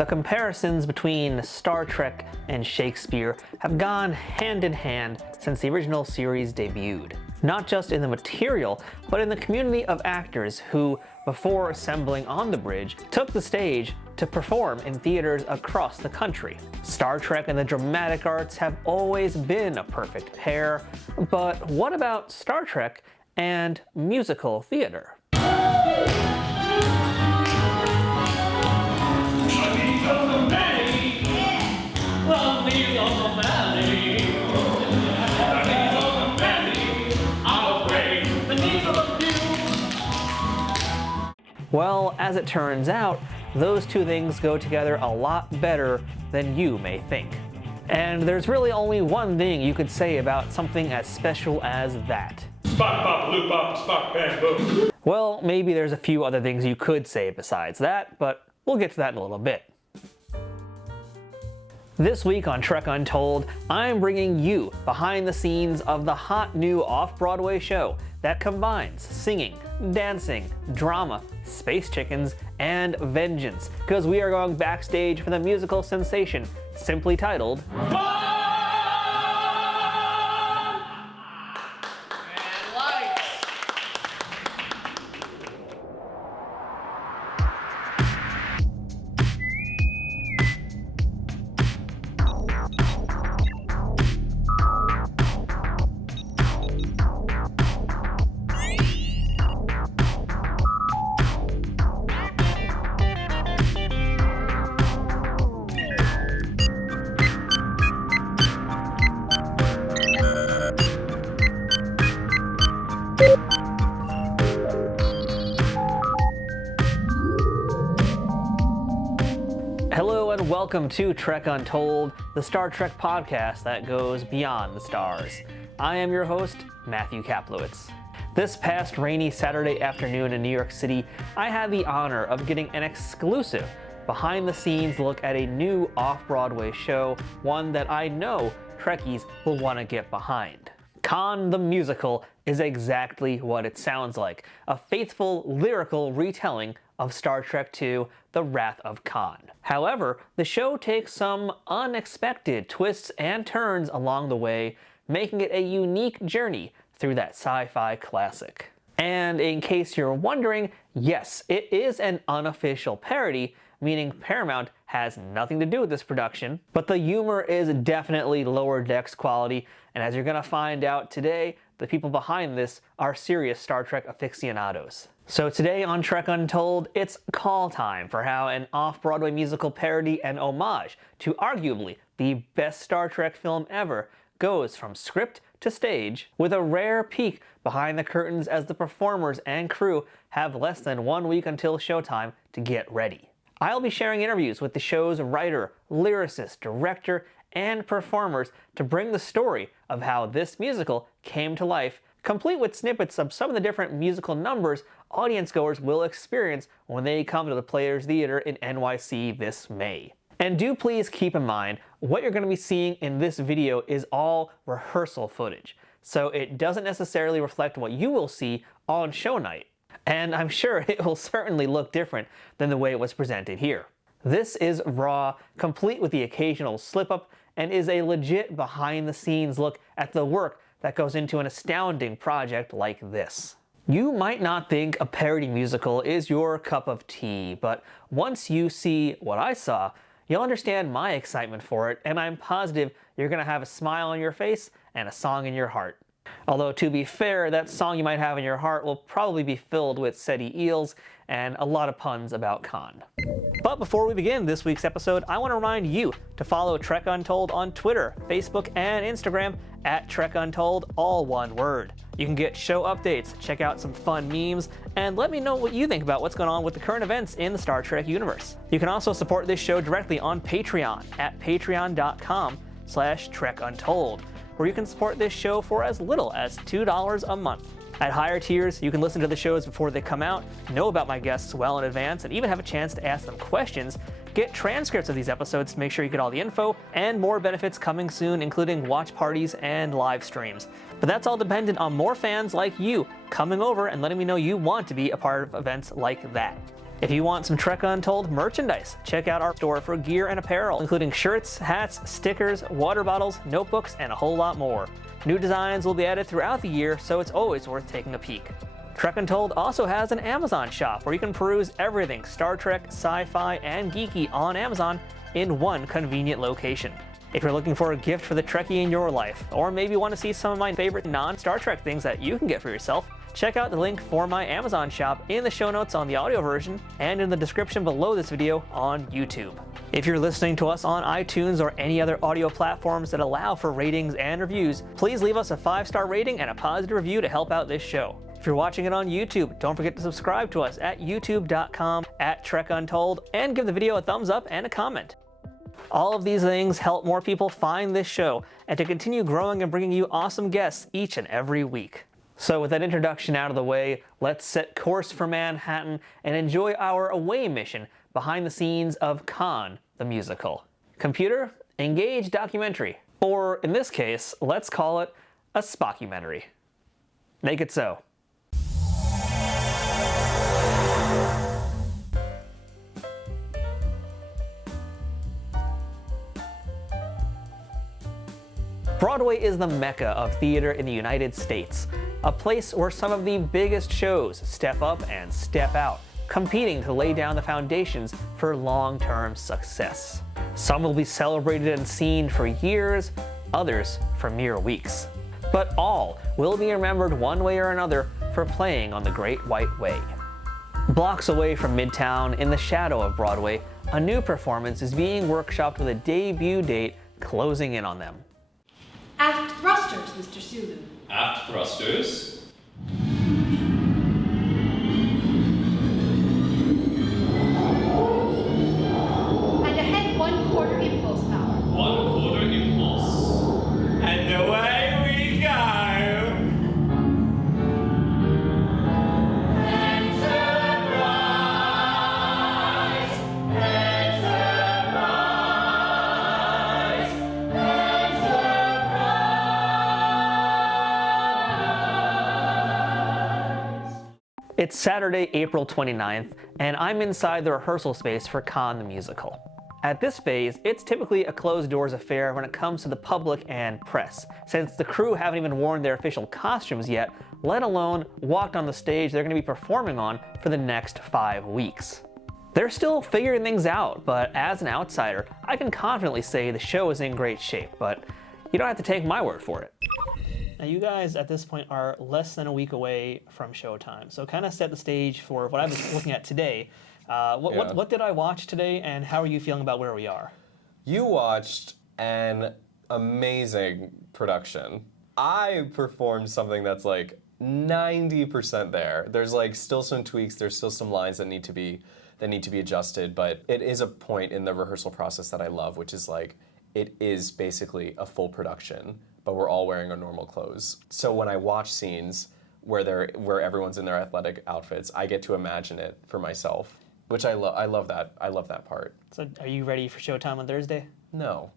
The comparisons between Star Trek and Shakespeare have gone hand in hand since the original series debuted. Not just in the material, but in the community of actors who, before assembling on the bridge, took the stage to perform in theaters across the country. Star Trek and the dramatic arts have always been a perfect pair, but what about Star Trek and musical theater? Well, as it turns out, those two things go together a lot better than you may think. And there's really only one thing you could say about something as special as that. Spock, bop, loop, bop, spock, bam, boom. Well, maybe there's a few other things you could say besides that, but we'll get to that in a little bit. This week on Trek Untold, I'm bringing you behind the scenes of the hot new off-Broadway show that combines singing, dancing, drama, space chickens, and vengeance, because we are going backstage for the musical sensation simply titled Hello and welcome to Trek Untold, the Star Trek podcast that goes beyond the stars. I am your host, Matthew Kaplowitz. This past rainy Saturday afternoon in New York City, I had the honor of getting an exclusive behind-the-scenes look at a new off-Broadway show, one that I know Trekkies will want to get behind. Khan the Musical is exactly what it sounds like, a faithful lyrical retelling of Star Trek II, The Wrath of Khan. However, the show takes some unexpected twists and turns along the way, making it a unique journey through that sci-fi classic. And in case you're wondering, yes, it is an unofficial parody, meaning Paramount has nothing to do with this production, but the humor is definitely Lower Decks quality, and as you're gonna find out today, the people behind this are serious Star Trek aficionados. So today on Trek Untold, it's call time for how an off-Broadway musical parody and homage to arguably the best Star Trek film ever goes from script to stage, with a rare peek behind the curtains as the performers and crew have less than 1 week until showtime to get ready. I'll be sharing interviews with the show's writer, lyricist, director, and performers to bring the story of how this musical came to life, complete with snippets of some of the different musical numbers audience goers will experience when they come to the Players Theater in NYC this May. And do please keep in mind, what you're going to be seeing in this video is all rehearsal footage, so it doesn't necessarily reflect what you will see on show night. And I'm sure it will certainly look different than the way it was presented here. This is raw, complete with the occasional slip-up, and is a legit behind-the-scenes look at the work that goes into an astounding project like this. You might not think a parody musical is your cup of tea, but once you see what I saw, you'll understand my excitement for it, and I'm positive you're gonna have a smile on your face and a song in your heart. Although, to be fair, that song you might have in your heart will probably be filled with SETI eels and a lot of puns about Khan. But before we begin this week's episode, I want to remind you to follow Trek Untold on Twitter, Facebook, and Instagram at Trek Untold, all one word. You can get show updates, check out some fun memes, and let me know what you think about what's going on with the current events in the Star Trek universe. You can also support this show directly on Patreon at patreon.com/TrekUntold, where you can support this show for as little as $2 a month. At higher tiers, you can listen to the shows before they come out, know about my guests well in advance, and even have a chance to ask them questions, get transcripts of these episodes to make sure you get all the info, and more benefits coming soon, including watch parties and live streams. But that's all dependent on more fans like you coming over and letting me know you want to be a part of events like that. If you want some Trek Untold merchandise, check out our store for gear and apparel, including shirts, hats, stickers, water bottles, notebooks, and a whole lot more. New designs will be added throughout the year, so it's always worth taking a peek. Trek Untold also has an Amazon shop where you can peruse everything Star Trek, sci-fi, and geeky on Amazon in one convenient location. If you're looking for a gift for the Trekkie in your life, or maybe want to see some of my favorite non-Star Trek things that you can get for yourself, check out the link for my Amazon shop in the show notes on the audio version and in the description below this video on YouTube. If you're listening to us on iTunes or any other audio platforms that allow for ratings and reviews, please leave us a 5-star rating and a positive review to help out this show. If you're watching it on YouTube, don't forget to subscribe to us at youtube.com/TrekUntold and give the video a thumbs up and a comment. All of these things help more people find this show and to continue growing and bringing you awesome guests each and every week. So with that introduction out of the way, let's set course for Manhattan and enjoy our away mission behind the scenes of Khan the Musical. Computer, engage documentary. Or in this case, let's call it a Spockumentary. Make it so. Broadway is the mecca of theater in the United States, a place where some of the biggest shows step up and step out, competing to lay down the foundations for long-term success. Some will be celebrated and seen for years, others for mere weeks. But all will be remembered one way or another for playing on the Great White Way. Blocks away from Midtown, in the shadow of Broadway, a new performance is being workshopped with a debut date closing in on them. Aft thrusters, Mr. Sulu. Aft thrusters. And ahead 1/4 impulse power. 1/4 impulse. And away we go. Enterprise! Enterprise! Enterprise! It's Saturday, April 29th, and I'm inside the rehearsal space for Khan the Musical. At this phase, it's typically a closed-doors affair when it comes to the public and press, since the crew haven't even worn their official costumes yet, let alone walked on the stage they're going to be performing on for the next 5 weeks. They're still figuring things out, but as an outsider, I can confidently say the show is in great shape, but you don't have to take my word for it. Now you guys at this point are less than a week away from showtime, so kind of set the stage for what I was looking at today. What did I watch today, and how are you feeling about where we are? You watched an amazing production. I performed something that's like 90% there. There's like still some tweaks, there's still some lines that need to be adjusted, but it is a point in the rehearsal process that I love, which is like it is basically a full production, but we're all wearing our normal clothes. So when I watch scenes where everyone's in their athletic outfits, I get to imagine it for myself, which I love that. I love that part. So are you ready for showtime on Thursday? No.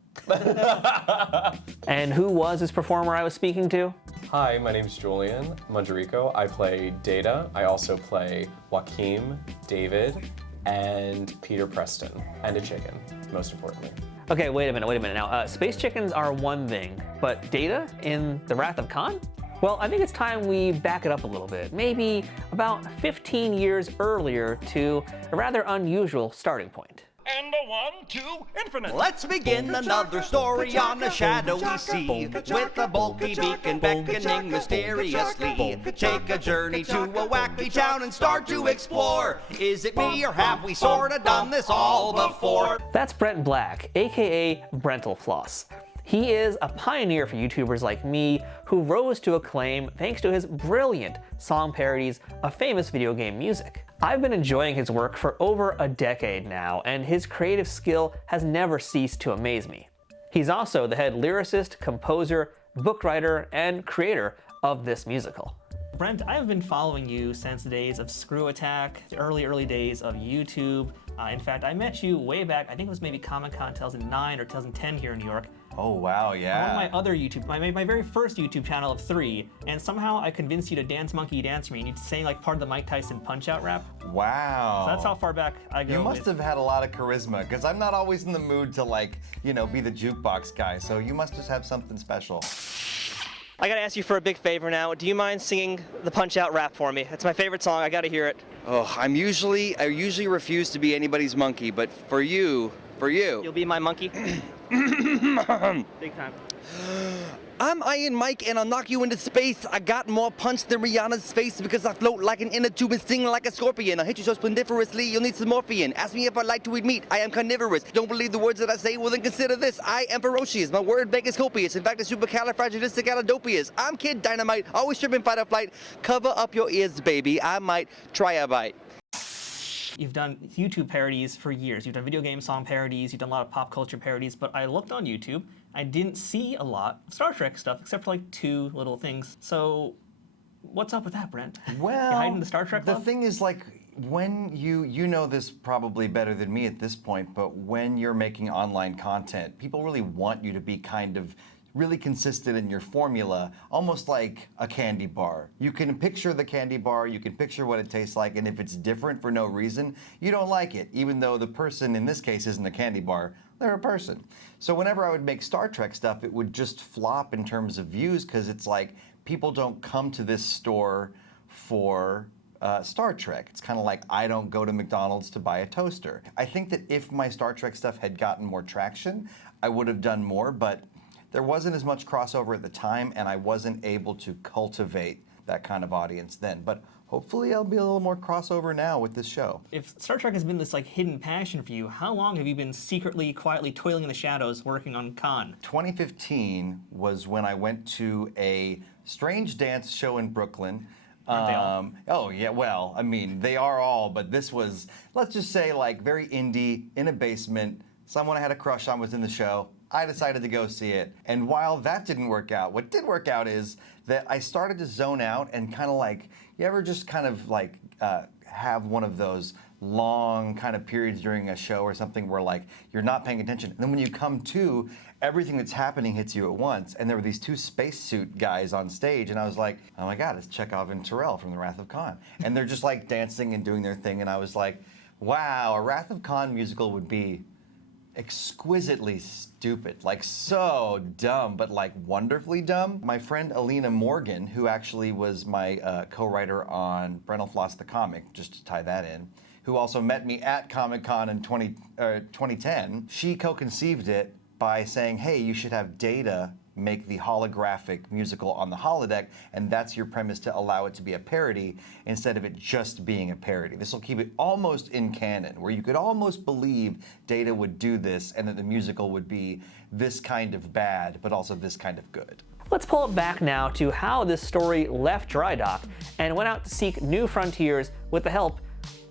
And who was this performer I was speaking to? Hi, my name's Julian Manjerico. I play Data. I also play Joaquin, David, and Peter Preston, and a chicken, most importantly. Okay, wait a minute. Now, space chickens are one thing, but Data in The Wrath of Khan? Well, I think it's time we back it up a little bit, maybe about 15 years earlier to a rather unusual starting point. And a 1 to infinite. Let's begin another story on a shadowy sea, with a bulky beacon beckoning mysteriously. Take a journey to a wacky town and start to explore. Is it me, or have we sorta done this all before? That's Brent Black, aka Brentalfloss. He is a pioneer for YouTubers like me who rose to acclaim thanks to his brilliant song parodies of famous video game music. I've been enjoying his work for over a decade now, and his creative skill has never ceased to amaze me. He's also the head lyricist, composer, book writer, and creator of this musical. Brent, I have been following you since the days of Screw Attack, the early days of YouTube. In fact, I met you way back, I think it was maybe Comic-Con 2009 or 2010 here in New York, Oh, wow, on yeah. one of my other YouTube, my very first YouTube channel of 3, and somehow I convinced you to Dance Monkey Dance Me, and you sang like part of the Mike Tyson Punch-Out rap. Wow. So that's how far back I go. You must have had a lot of charisma, because I'm not always in the mood to, like, you know, be the jukebox guy, so you must just have something special. I gotta ask you for a big favor now. Do you mind singing the Punch-Out rap for me? It's my favorite song. I gotta hear it. Oh, I usually refuse to be anybody's monkey, but for you. You'll be my monkey? Big time. I'm Iron Mike and I'll knock you into space. I got more punch than Rihanna's face because I float like an inner tube and sting like a scorpion. I'll hit you so splendiferously, you'll need some morphine. Ask me if I like to eat meat. I am carnivorous. Don't believe the words that I say? Well, then consider this. I am ferocious. My word bank is copious. In fact, it's supercalifragilisticexpialidocious. I'm Kid Dynamite, always tripping fight or flight. Cover up your ears, baby. I might try a bite. You've done YouTube parodies for years. You've done video game song parodies. You've done a lot of pop culture parodies. But I looked on YouTube. I didn't see a lot of Star Trek stuff, except for like 2 little things. So what's up with that, Brent? Well, you hiding the Star Trek the love? thing is, like, when you know this probably better than me at this point, but when you're making online content, people really want you to be kind of really consistent in your formula, almost like a candy bar. You can picture the candy bar, you can picture what it tastes like, and if it's different for no reason, you don't like it, even though the person in this case isn't a candy bar, they're a person. So whenever I would make Star Trek stuff, it would just flop in terms of views, because it's like, people don't come to this store for Star Trek. It's kind of like I don't go to McDonald's to buy a toaster. I think that if my Star Trek stuff had gotten more traction, I would have done more, but there wasn't as much crossover at the time, and I wasn't able to cultivate that kind of audience then. But hopefully I'll be a little more crossover now with this show. If Star Trek has been this like hidden passion for you, how long have you been secretly, quietly toiling in the shadows working on Khan? 2015 was when I went to a strange dance show in Brooklyn. Aren't they all? Oh, yeah, well, I mean, they are all, but this was, let's just say, like, very indie, in a basement. Someone I had a crush on was in the show. I decided to go see it. And while that didn't work out, what did work out is that I started to zone out and kind of like, you ever just kind of like have one of those long kind of periods during a show or something where like you're not paying attention. And then when you come to, everything that's happening hits you at once. And there were these 2 spacesuit guys on stage, and I was like, oh my God, it's Chekhov and Terrell from The Wrath of Khan. And they're just like dancing and doing their thing. And I was like, wow, a Wrath of Khan musical would be exquisitely stupid, like so dumb, but like wonderfully dumb. My friend Alina Morgan, who actually was my co-writer on Brental Floss the Comic, just to tie that in, who also met me at Comic-Con in 2010, she co-conceived it by saying, hey, you should have Data make the holographic musical on the holodeck, and that's your premise to allow it to be a parody instead of it just being a parody. This will keep it almost in canon, where you could almost believe Data would do this and that the musical would be this kind of bad, but also this kind of good. Let's pull it back now to how this story left Dry Dock and went out to seek new frontiers with the help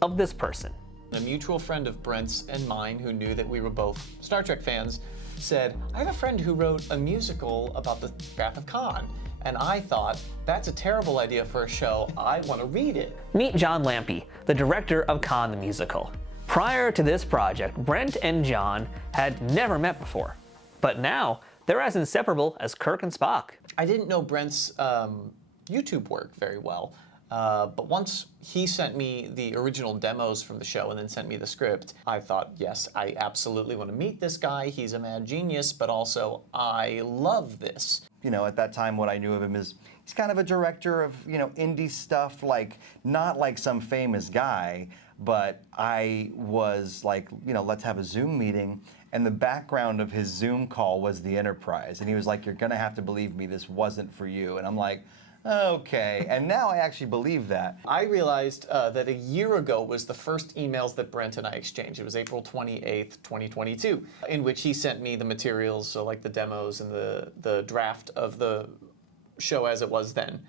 of this person. A mutual friend of Brent's and mine, who knew that we were both Star Trek fans, said, I have a friend who wrote a musical about the Wrath of Khan. And I thought, that's a terrible idea for a show. I want to read it. Meet John Lampe, the director of Khan the Musical. Prior to this project, Brent and John had never met before. But now, they're as inseparable as Kirk and Spock. I didn't know Brent's YouTube work very well. But once he sent me the original demos from the show and then sent me the script, I thought, yes, I absolutely want to meet this guy. He's a mad genius, but also I love this. You know, at that time, what I knew of him is he's kind of a director of, you know, indie stuff, like not like some famous guy, but I was like, you know, let's have a Zoom meeting. And the background of his Zoom call was the Enterprise. And he was like, you're going to have to believe me, this wasn't for you. And I'm like, okay, and now I actually believe that. I realized that a year ago was the first emails that Brent and I exchanged. It was April 28th, 2022, in which he sent me the materials, so like the demos and the draft of the show as it was then,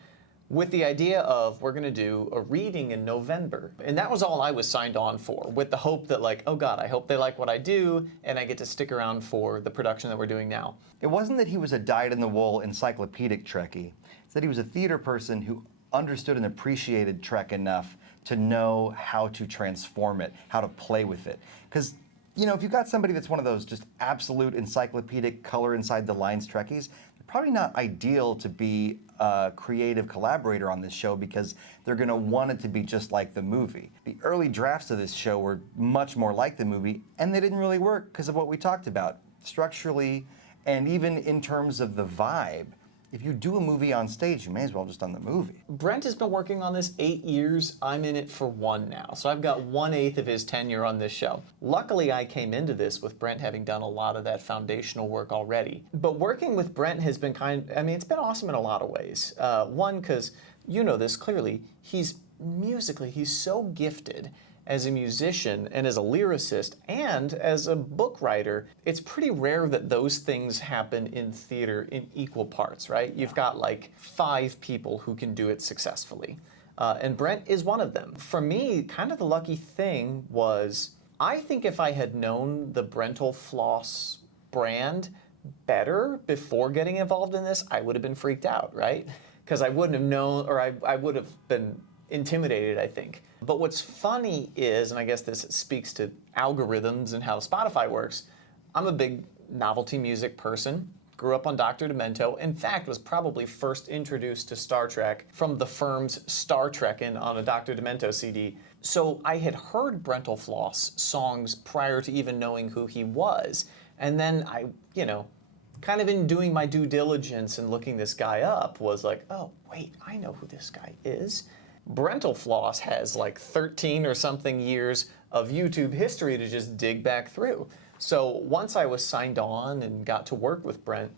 with the idea of we're going to do a reading in November. And that was all I was signed on for, with the hope that like, oh God, I hope they like what I do, and I get to stick around for the production that we're doing now. It wasn't that he was a dyed-in-the-wool encyclopedic Trekkie. It's that he was a theater person who understood and appreciated Trek enough to know how to transform it, how to play with it. Because You know, if you've got somebody that's one of those just absolute encyclopedic color inside the lines Trekkies, they're probably not ideal to be a creative collaborator on this show because they're going to want it to be just like the movie. The early drafts of this show were much more like the movie, and they didn't really work because of what we talked about. Structurally, and even in terms of the vibe, if you do a movie on stage, you may as well just done the movie. Brent has been working on this 8 years. I'm in it for 1 now. So I've got 1/8 of his tenure on this show. Luckily, I came into this with Brent having done a lot of that foundational work already. But working with Brent has been it's been awesome in a lot of ways. One, because you know this clearly, he's so gifted as a musician and as a lyricist and as a book writer. It's pretty rare that those things happen in theater in equal parts, right? You've got like 5 people who can do it successfully. And Brent is one of them. For me, kind of the lucky thing was, I think if I had known the Brental Floss brand better before getting involved in this, I would have been freaked out, right? Because I wouldn't have known, or I would have been intimidated, I think. But what's funny is, and I guess this speaks to algorithms and how Spotify works, I'm a big novelty music person. Grew up on Dr. Demento. In fact, was probably first introduced to Star Trek from the Firm's Star Trekkin' on a Dr. Demento CD. So I had heard Brental Floss songs prior to even knowing who he was. And then I, kind of in doing my due diligence and looking this guy up, was like, oh, wait, I know who this guy is. Brental Floss has like 13 or something years of YouTube history to just dig back through. So once I was signed on and got to work with Brent,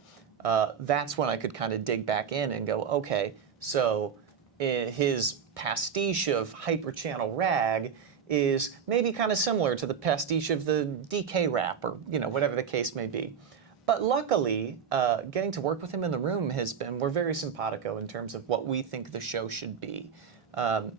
that's when I could kind of dig back in and go, okay, so his pastiche of Hyperchannel Rag is maybe kind of similar to the pastiche of the DK rap, or whatever the case may be. But luckily, getting to work with him in the room we're very simpatico in terms of what we think the show should be.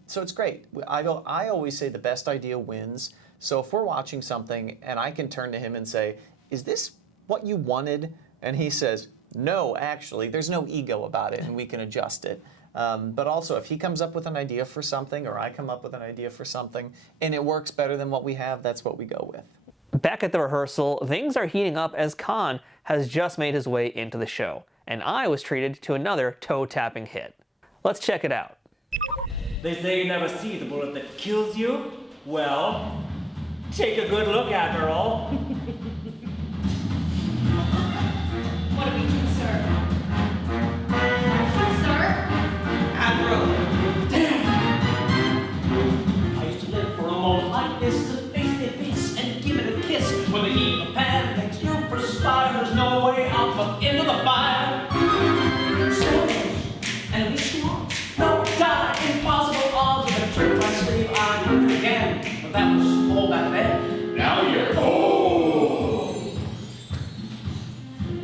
So it's great. I always say the best idea wins. So if we're watching something and I can turn to him and say, is this what you wanted? And he says, no, actually, there's no ego about it, and we can adjust it. But also, if he comes up with an idea for something, or I come up with an idea for something, and it works better than what we have, that's what we go with. Back at the rehearsal, things are heating up as Khan has just made his way into the show, and I was treated to another toe-tapping hit. Let's check it out. They say you never see the bullet that kills you. Well, take a good look, Admiral. What do we do, sir? Sir? Admiral. Damn! I used to live for a moment like this, to face the abyss and give it a kiss. When the heat of pan makes you perspire, there's no way out but into the fire. Still, and at least you want. No doubt, impossible odds. You're gonna turn my sleeve, I do it again. But that was all back then. Now you're old.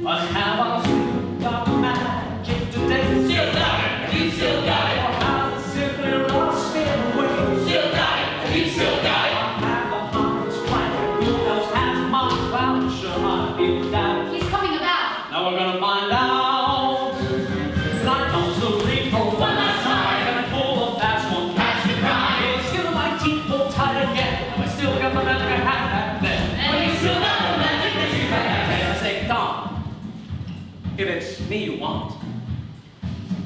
But have I still got magic today? Still got it, you still got it. Or have I simply lost it away? Still got it, you still got it. I have the heart strike, who else has my cloud? Sure, I feel that. He's coming about. Now we're gonna find out. Tonight comes the repo one last time. And I pull up that one, catch me crying. Still my teeth pull tight again. And I still got the magic I had back then. And you still got the magic that you had. I say, Tom, if it's me you want,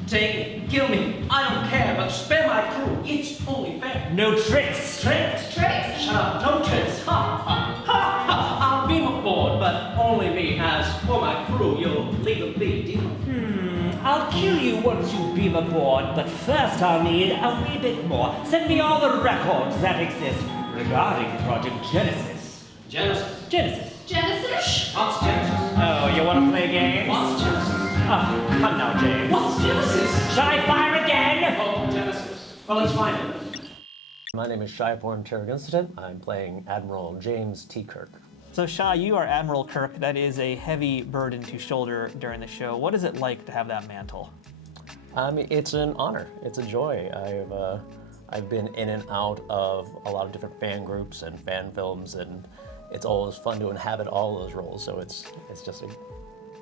take me, kill me, I don't care, but spare my crew, it's only fair. No tricks. Tricks? Tricks? Shut up, no tricks. Ha, ha, ha, ha. I'll beam aboard, but only me. As for my crew, you'll legally deal. I'll kill you once you beam aboard, but first I'll need a wee bit more. Send me all the records that exist regarding Project Genesis. Genesis? Genesis? What's Genesis? Oh, you want to play games? What's Genesis? Oh, come now, James. What's Genesis? Shall I fire again? Oh, Genesis. Well, let's find it. My name is Shyborn Terragunsitant. I'm playing Admiral James T. Kirk. So Shy, you are Admiral Kirk. That is a heavy burden to shoulder during the show. What is it like to have that mantle? It's an honor. It's a joy. I've been in and out of a lot of different fan groups and fan films, and it's always fun to inhabit all those roles. So it's just a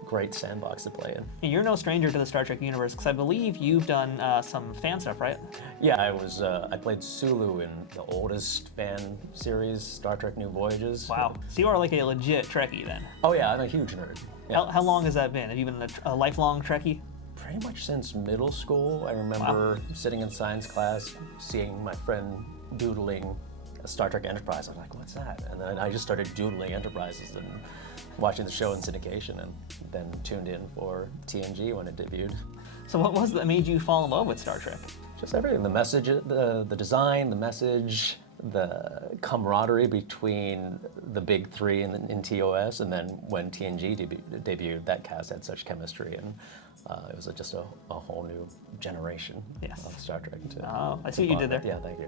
great sandbox to play in. You're no stranger to the Star Trek universe, because I believe you've done some fan stuff, right? Yeah, I played Sulu in the oldest fan series, Star Trek New Voyages. Wow. So you are like a legit Trekkie then. Oh yeah, I'm a huge nerd. Yeah. How long has that been? Have you been a lifelong Trekkie? Pretty much since middle school. I remember sitting in science class, seeing my friend doodling a Star Trek Enterprise. I was like, what's that? And then I just started doodling Enterprises and watching the show in syndication, and then tuned in for TNG when it debuted. So what was it that made you fall in love with Star Trek? Just everything, the message, the design, the message, the camaraderie between the big three in TOS, and then when TNG debuted, that cast had such chemistry, and it was just a whole new generation of Star Trek. I see what you did there. Yeah, thank you.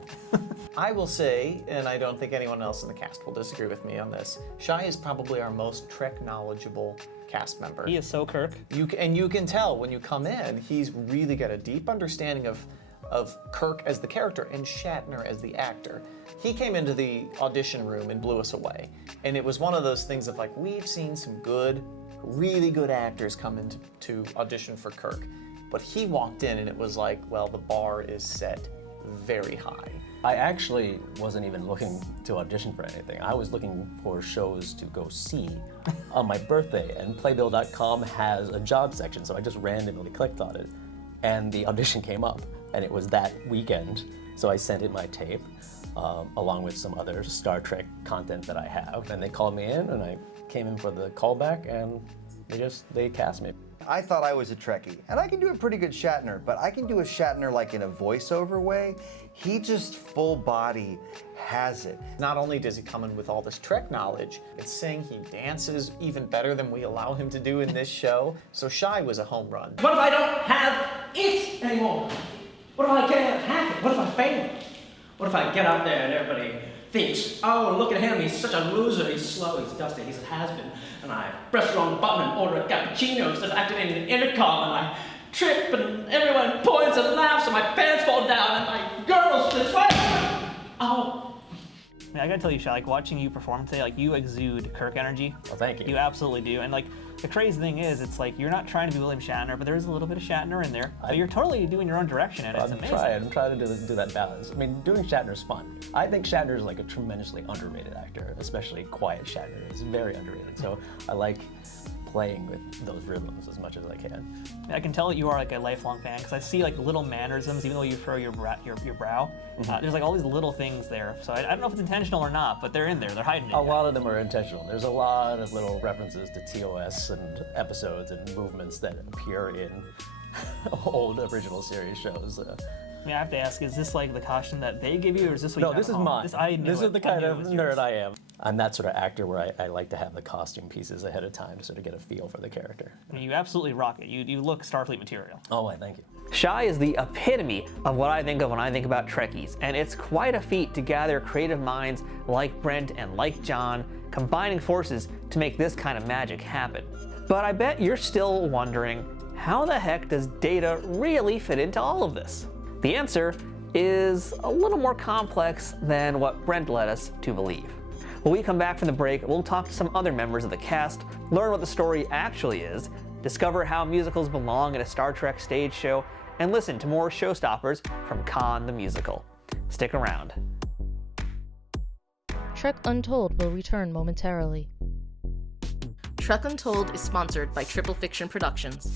I will say, and I don't think anyone else in the cast will disagree with me on this, Shai is probably our most Trek knowledgeable cast member. He is so Kirk. You can tell when you come in, he's really got a deep understanding of Kirk as the character and Shatner as the actor. He came into the audition room and blew us away. And it was one of those things of like, we've seen some really good actors come in to audition for Kirk. But he walked in and it was like, well, the bar is set very high. I actually wasn't even looking to audition for anything. I was looking for shows to go see on my birthday, and Playbill.com has a job section, so I just randomly clicked on it, and the audition came up, and it was that weekend, so I sent in my tape, along with some other Star Trek content that I have, and they called me in, and I came in for the callback, and they cast me. I thought I was a Trekkie, and I can do a pretty good Shatner, but I can do a Shatner like in a voiceover way. He just full body has it. Not only does he come in with all this Trek knowledge, it's saying he dances even better than we allow him to do in this show. So Shai was a home run. What if I don't have it anymore? What if I can't hack it? What if I fail? What if I get out there and everybody thinks, oh, look at him, he's such a loser, he's slow, he's dusty, he's a has-been, and I press the wrong button and order a cappuccino instead of activating an intercom, and I trip, and everyone points and laughs, and my pants fall down, and my girls just like, oh. I mean, I gotta tell you, Shai, like watching you perform today, like you exude Kirk energy. Oh, thank you. You absolutely do. And like the crazy thing is, it's like you're not trying to be William Shatner, but there's a little bit of Shatner in there. But you're totally doing your own direction, and it's amazing. I'm trying to do that balance. I mean, doing Shatner is fun. I think Shatner is like a tremendously underrated actor, especially quiet Shatner. It's very underrated. So I like playing with those rhythms as much as I can. I can tell that you are like a lifelong fan, because I see like little mannerisms, even though you furrow your brow. There's like all these little things there. So I don't know if it's intentional or not, but they're in there. They're hiding. A lot of them are intentional. There's a lot of little references to TOS and episodes and movements that appear in old original series shows. I mean, I have to ask, is this like the costume that they give you, or is this what you No, have this at is home? mine. This is the kind of nerd yours. I am. I'm that sort of actor where I like to have the costume pieces ahead of time to sort of get a feel for the character. I mean, you absolutely rock it. You look Starfleet material. Oh, thank you. Shai is the epitome of what I think of when I think about Trekkies, and it's quite a feat to gather creative minds like Brent and like John, combining forces to make this kind of magic happen. But I bet you're still wondering, how the heck does Data really fit into all of this? The answer is a little more complex than what Brent led us to believe. When we come back from the break, we'll talk to some other members of the cast, learn what the story actually is, discover how musicals belong in a Star Trek stage show, and listen to more showstoppers from Khan the Musical. Stick around. Trek Untold will return momentarily. Trek Untold is sponsored by Triple Fiction Productions.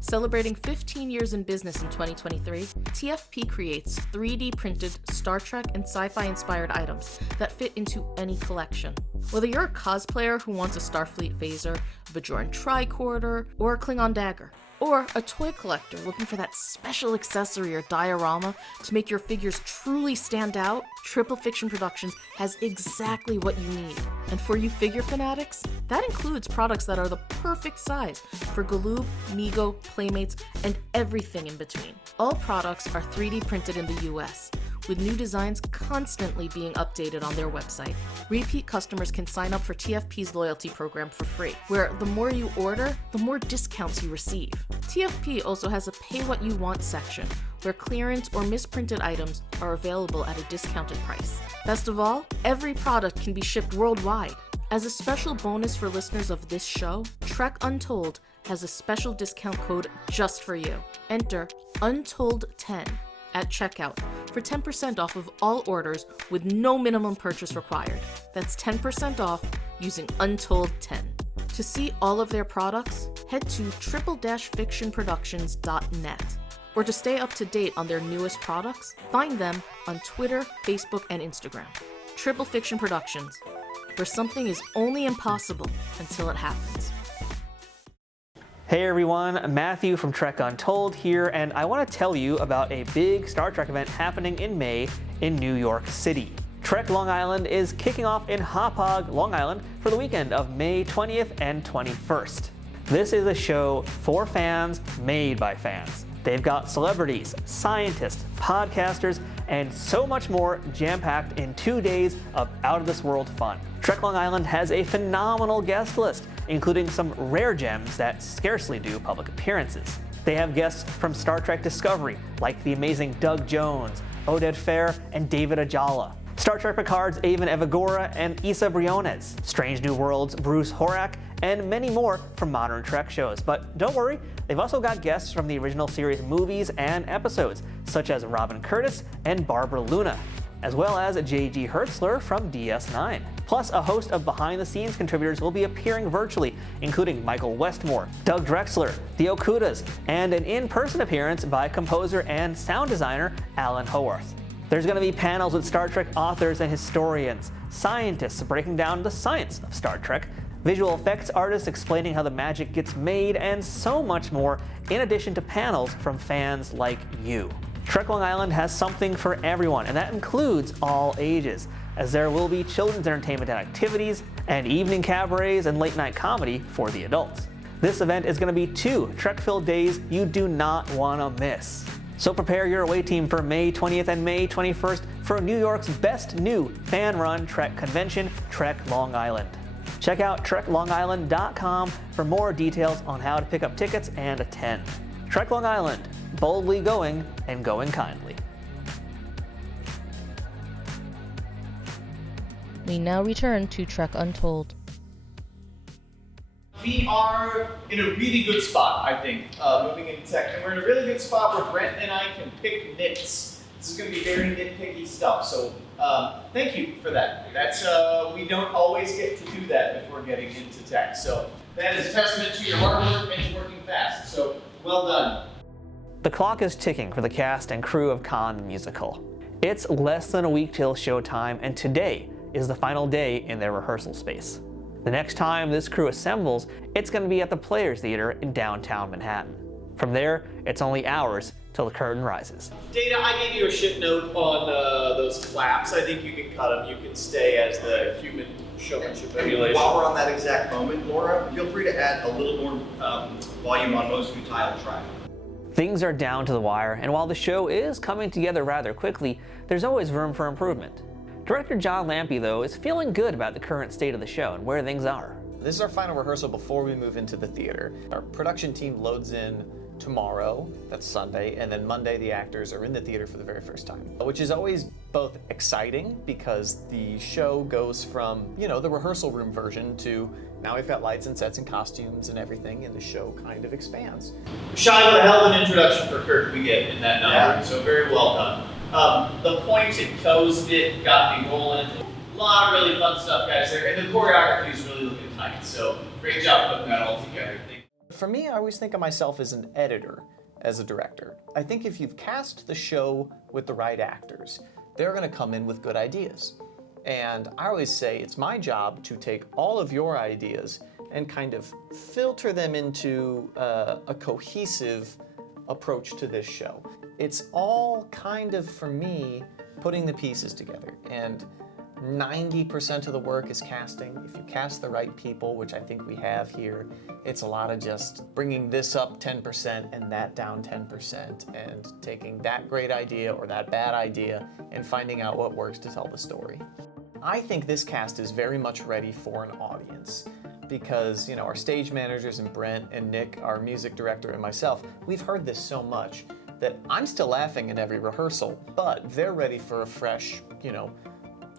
Celebrating 15 years in business in 2023, TFP creates 3D printed Star Trek and sci-fi inspired items that fit into any collection. Whether you're a cosplayer who wants a Starfleet phaser, a Bajoran tricorder, or a Klingon dagger, or a toy collector looking for that special accessory or diorama to make your figures truly stand out, Triple Fiction Productions has exactly what you need. And for you figure fanatics, that includes products that are the perfect size for Galoob, Mego, Playmates, and everything in between. All products are 3D printed in the US, with new designs constantly being updated on their website. Repeat customers can sign up for TFP's loyalty program for free, where the more you order, the more discounts you receive. TFP also has a pay what you want section, where clearance or misprinted items are available at a discounted price. Best of all, every product can be shipped worldwide. As a special bonus for listeners of this show, Trek Untold has a special discount code just for you. Enter UNTOLD10 at checkout for 10% off of all orders with no minimum purchase required. That's 10% off using UNTOLD10. To see all of their products, head to triple-fictionproductions.net. Or to stay up to date on their newest products, find them on Twitter, Facebook, and Instagram. Triple Fiction Productions, where something is only impossible until it happens. Hey everyone, Matthew from Trek Untold here, and I want to tell you about a big Star Trek event happening in May in New York City. Trek Long Island is kicking off in Hauppauge, Long Island for the weekend of May 20th and 21st. This is a show for fans, made by fans. They've got celebrities, scientists, podcasters, and so much more jam-packed in 2 days of out-of-this-world fun. Trek Long Island has a phenomenal guest list, including some rare gems that scarcely do public appearances. They have guests from Star Trek Discovery, like the amazing Doug Jones, Oded Fehr, and David Ajala. Star Trek Picard's Avon Evagora and Isa Briones, Strange New Worlds' Bruce Horak, and many more from modern Trek shows. But don't worry, they've also got guests from the original series movies and episodes, such as Robin Curtis and Barbara Luna, as well as J.G. Hertzler from DS9. Plus, a host of behind-the-scenes contributors will be appearing virtually, including Michael Westmore, Doug Drexler, the Okudas, and an in-person appearance by composer and sound designer Alan Howarth. There's going to be panels with Star Trek authors and historians, scientists breaking down the science of Star Trek, visual effects artists explaining how the magic gets made, and so much more, in addition to panels from fans like you. Trek Long Island has something for everyone, and that includes all ages, as there will be children's entertainment and activities, and evening cabarets and late-night comedy for the adults. This event is going to be 2 Trek-filled days you do not want to miss. So prepare your away team for May 20th and May 21st for New York's best new fan-run Trek convention, Trek Long Island. Check out treklongisland.com for more details on how to pick up tickets and attend. Trek Long Island, boldly going and going kindly. We now return to Trek Untold. We are in a really good spot, I think, moving into tech. And we're in a really good spot where Brent and I can pick nits. This is going to be very nitpicky stuff, so thank you for that. That's we don't always get to do that before getting into tech. So that is a testament to your hard work and working fast. So well done. The clock is ticking for the cast and crew of Khan the Musical. It's less than a week till showtime, and today is the final day in their rehearsal space. The next time this crew assembles, it's going to be at the Players Theater in downtown Manhattan. From there, it's only hours till the curtain rises. Data, I gave you a shit note on those claps. I think you can cut them. You can stay as the human showmanship emulation. While we're on that exact moment, Laura, feel free to add a little more volume on most futile track. Things are down to the wire, and while the show is coming together rather quickly, there's always room for improvement. Director John Lampe, though, is feeling good about the current state of the show and where things are. This is our final rehearsal before we move into the theater. Our production team loads in tomorrow, that's Sunday, and then Monday the actors are in the theater for the very first time, which is always both exciting because the show goes from, you know, the rehearsal room version to now we've got lights and sets and costumes and everything, and the show kind of expands. Shine, what a hell of an introduction for Kirk we get in that number, so very well done. The points and toes bit got me rolling. A lot of really fun stuff, guys, there. And the choreography is really looking tight. So great job putting that all together. For me, I always think of myself as an editor, as a director. I think if you've cast the show with the right actors, they're going to come in with good ideas. And I always say it's my job to take all of your ideas and kind of filter them into a cohesive approach to this show. It's all kind of, for me, putting the pieces together. And 90% of the work is casting. If you cast the right people, which I think we have here, it's a lot of just bringing this up 10% and that down 10% and taking that great idea or that bad idea and finding out what works to tell the story. I think this cast is very much ready for an audience because, you know, our stage managers and Brent and Nick, our music director, and myself, we've heard this so much that I'm still laughing in every rehearsal, but they're ready for a fresh, you know,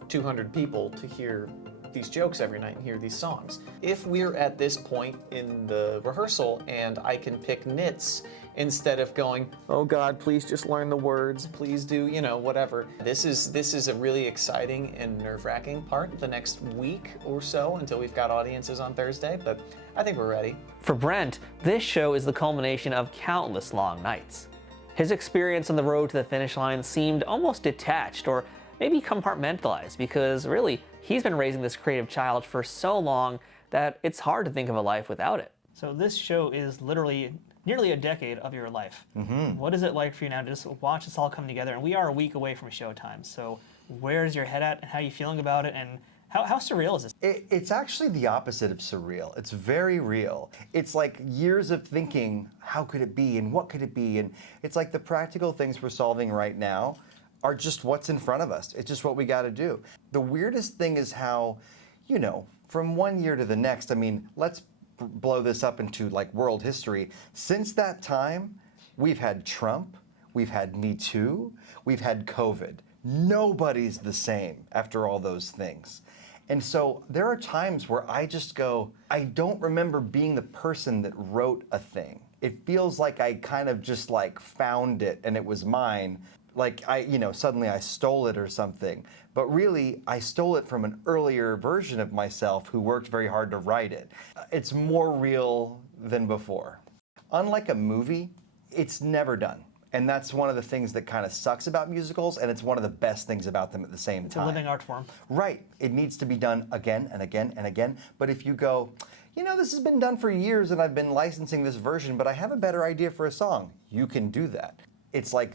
200 people to hear these jokes every night and hear these songs. If we're at this point in the rehearsal and I can pick nits instead of going, oh God, please just learn the words, please do, whatever. This is a really exciting and nerve-wracking part the next week or so until we've got audiences on Thursday, but I think we're ready. For Brent, this show is the culmination of countless long nights. His experience on the road to the finish line seemed almost detached or maybe compartmentalized because really, he's been raising this creative child for so long that it's hard to think of a life without it. So this show is literally nearly a decade of your life. Mm-hmm. What is it like for you now to just watch this all come together? And we are a week away from showtime, so where's your head at and how are you feeling about it and how surreal is this? It's actually the opposite of surreal. It's very real. It's like years of thinking, how could it be and what could it be? And it's like the practical things we're solving right now are just what's in front of us. It's just what we got to do. The weirdest thing is how, from one year to the next, let's blow this up into like world history. Since that time, we've had Trump, we've had Me Too, we've had COVID. Nobody's the same after all those things. And so there are times where I just go, I don't remember being the person that wrote a thing. It feels like I kind of just like found it and it was mine. Like suddenly I stole it or something. But really, I stole it from an earlier version of myself who worked very hard to write it. It's more real than before. Unlike a movie, it's never done. And that's one of the things that kind of sucks about musicals, and it's one of the best things about them at the same time. It's a living art form. Right. It needs to be done again and again and again. But if you go, this has been done for years and I've been licensing this version, but I have a better idea for a song, you can do that. It's like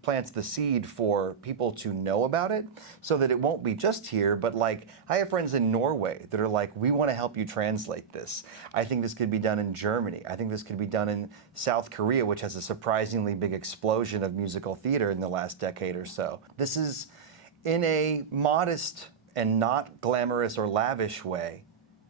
plants the seed for people to know about it so that it won't be just here, but like I have friends in Norway that are like, we want to help you translate this. I think this could be done in Germany. I think this could be done in South Korea, which has a surprisingly big explosion of musical theater in the last decade or so. This is in a modest and not glamorous or lavish way,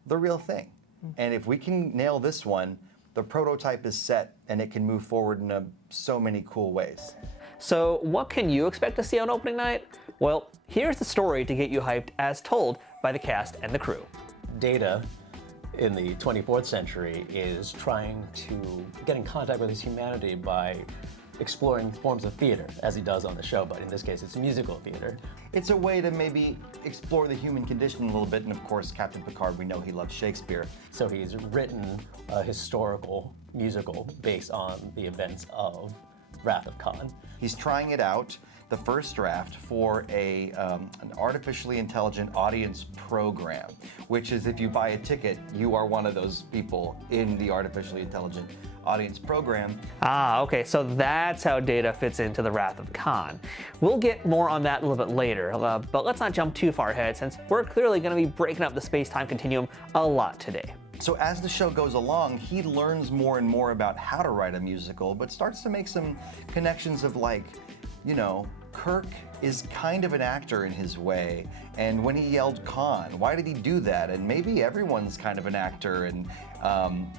the real thing. And if we can nail this one, the prototype is set and it can move forward in so many cool ways. So what can you expect to see on opening night? Well, here's the story to get you hyped as told by the cast and the crew. Data in the 24th century is trying to get in contact with his humanity by exploring forms of theater, as he does on the show, but in this case it's musical theater. It's a way to maybe explore the human condition a little bit, and of course Captain Picard, we know he loves Shakespeare. So he's written a historical musical based on the events of Wrath of Khan. He's trying it out, the first draft, for an artificially intelligent audience program, which is if you buy a ticket, you are one of those people in the artificially intelligent audience program. Ah, okay, so that's how Data fits into the Wrath of Khan. We'll get more on that a little bit later, but let's not jump too far ahead since we're clearly going to be breaking up the space-time continuum a lot today. So as the show goes along, he learns more and more about how to write a musical, but starts to make some connections of like, Kirk is kind of an actor in his way, and when he yelled Khan, why did he do that? And maybe everyone's kind of an actor, and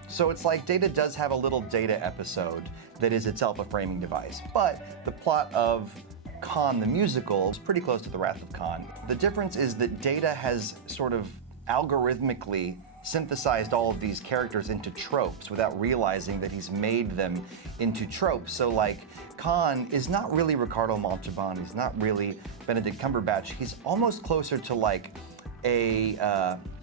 so it's like Data does have a little Data episode that is itself a framing device, but the plot of Khan the musical is pretty close to the Wrath of Khan. The difference is that Data has sort of algorithmically synthesized all of these characters into tropes without realizing that he's made them into tropes. So like Khan is not really Ricardo Montalban, he's not really Benedict Cumberbatch, he's almost closer to like a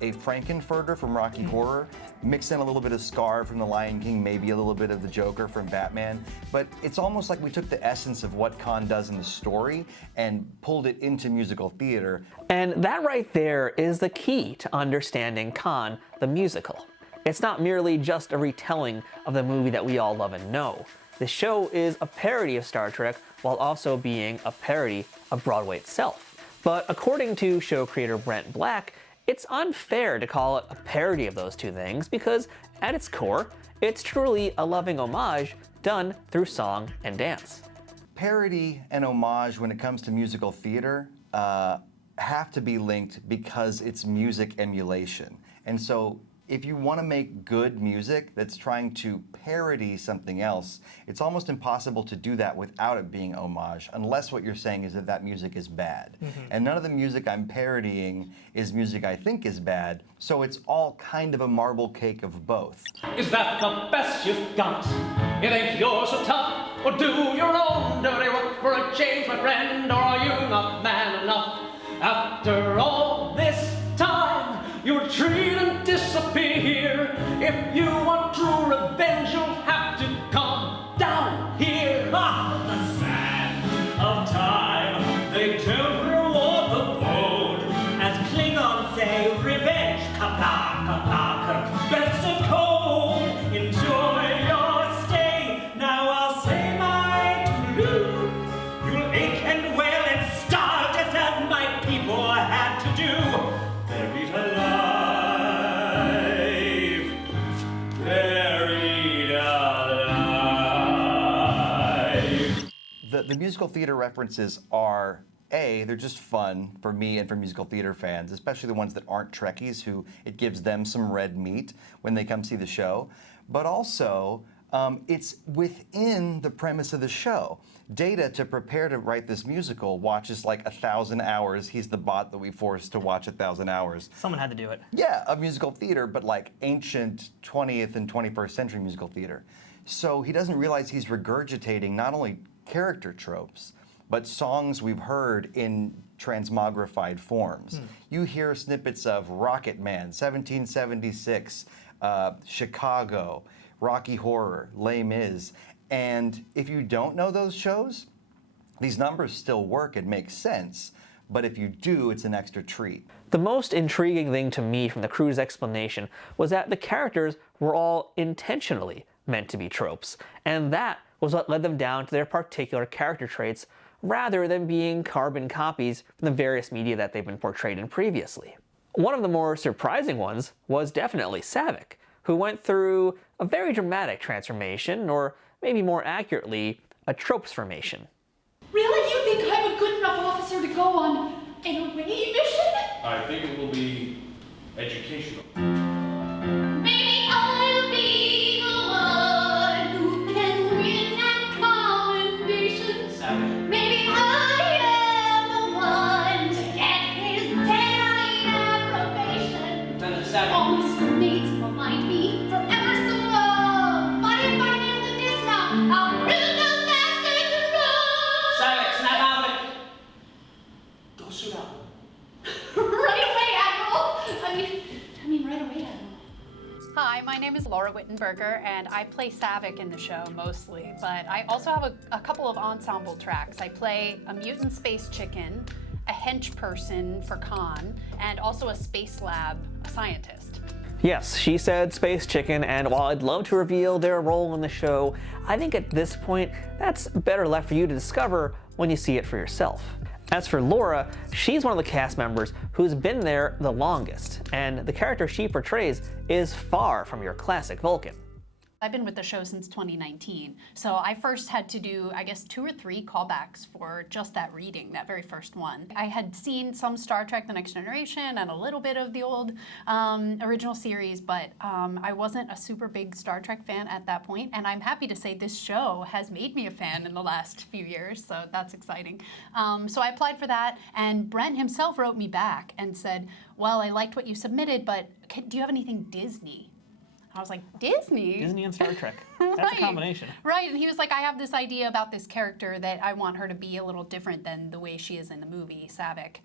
Frankenfurter from Rocky Horror, mix in a little bit of Scar from The Lion King, maybe a little bit of the Joker from Batman, but it's almost like we took the essence of what Khan does in the story and pulled it into musical theater. And that right there is the key to understanding Khan the musical. It's not merely just a retelling of the movie that we all love and know. The show is a parody of Star Trek while also being a parody of Broadway itself. But according to show creator Brent Black, it's unfair to call it a parody of those two things because at its core, it's truly a loving homage done through song and dance. Parody and homage when it comes to musical theater have to be linked because it's music emulation. And so if you want to make good music that's trying to parody something else, it's almost impossible to do that without it being homage, unless what you're saying is that that music is bad. And none of the music I'm parodying is music I think is bad, so it's all kind of a marble cake of both. Is that the best you've got? You think you're so tough? Or do your own dirty work for a change, my friend? Or are you not man enough? After all this time, you retreat and disappear. If you want true revenge, you'll have to come down here. Ah, the sands of time, they don't reward the bold. As Klingons say, revenge, kapla, kapla, kapla, best of cold. Enjoy your stay, now I'll say my toodaloo. You'll ache and wail and starve just as my people had to do. Buried alive, buried alive. The musical theater references are, A, they're just fun for me and for musical theater fans, especially the ones that aren't Trekkies, who it gives them some red meat when they come see the show. But also, it's within the premise of the show. Data, to prepare to write this musical, watches like 1,000 hours. He's the bot that we forced to watch 1,000 hours. Someone had to do it. Yeah, of musical theater, but like ancient 20th and 21st century musical theater. So he doesn't realize he's regurgitating not only character tropes, but songs we've heard in transmogrified forms. You hear snippets of Rocket Man, 1776, Chicago, Rocky Horror, Les Mis, and if you don't know those shows, these numbers still work and make sense, but if you do, it's an extra treat. The most intriguing thing to me from the crew's explanation was that the characters were all intentionally meant to be tropes, and that was what led them down to their particular character traits rather than being carbon copies from the various media that they've been portrayed in previously. One of the more surprising ones was definitely Saavik, who went through a very dramatic transformation, or maybe more accurately, a tropes formation. Really? You think I'm a good enough officer to go on an away mission? I think it will be educational. Maybe I'll be the one who can win that commendation. Maybe I am the one to get his daily approbation. All his mates will mind me forever so long. But if I nail the disc now, I'll prove those bastards wrong. Saavik, snap out of it. Go suit up. Right away, Admiral. I mean, right away, Admiral. Hi, my name is Laura Wittenberger, and I play Saavik in the show mostly, but I also have a couple of ensemble tracks. I play a mutant space chicken, a hench person for Khan, and also a space lab scientist. Yes, she said Space Chicken, and while I'd love to reveal their role in the show, I think at this point, that's better left for you to discover when you see it for yourself. As for Laura, she's one of the cast members who's been there the longest, and the character she portrays is far from your classic Vulcan. I've been with the show since 2019, so I first had to do, I guess, 2 or 3 callbacks for just that reading, that very first one. I had seen some Star Trek The Next Generation and a little bit of the old original series, but I wasn't a super big Star Trek fan at that point, and I'm happy to say this show has made me a fan in the last few years, so that's exciting. So I applied for that, and Brent himself wrote me back and said, well, I liked what you submitted, but do you have anything Disney? I was like, Disney? Disney and Star Trek. That's a combination. Right, and he was like, I have this idea about this character that I want her to be a little different than the way she is in the movie, Saavik.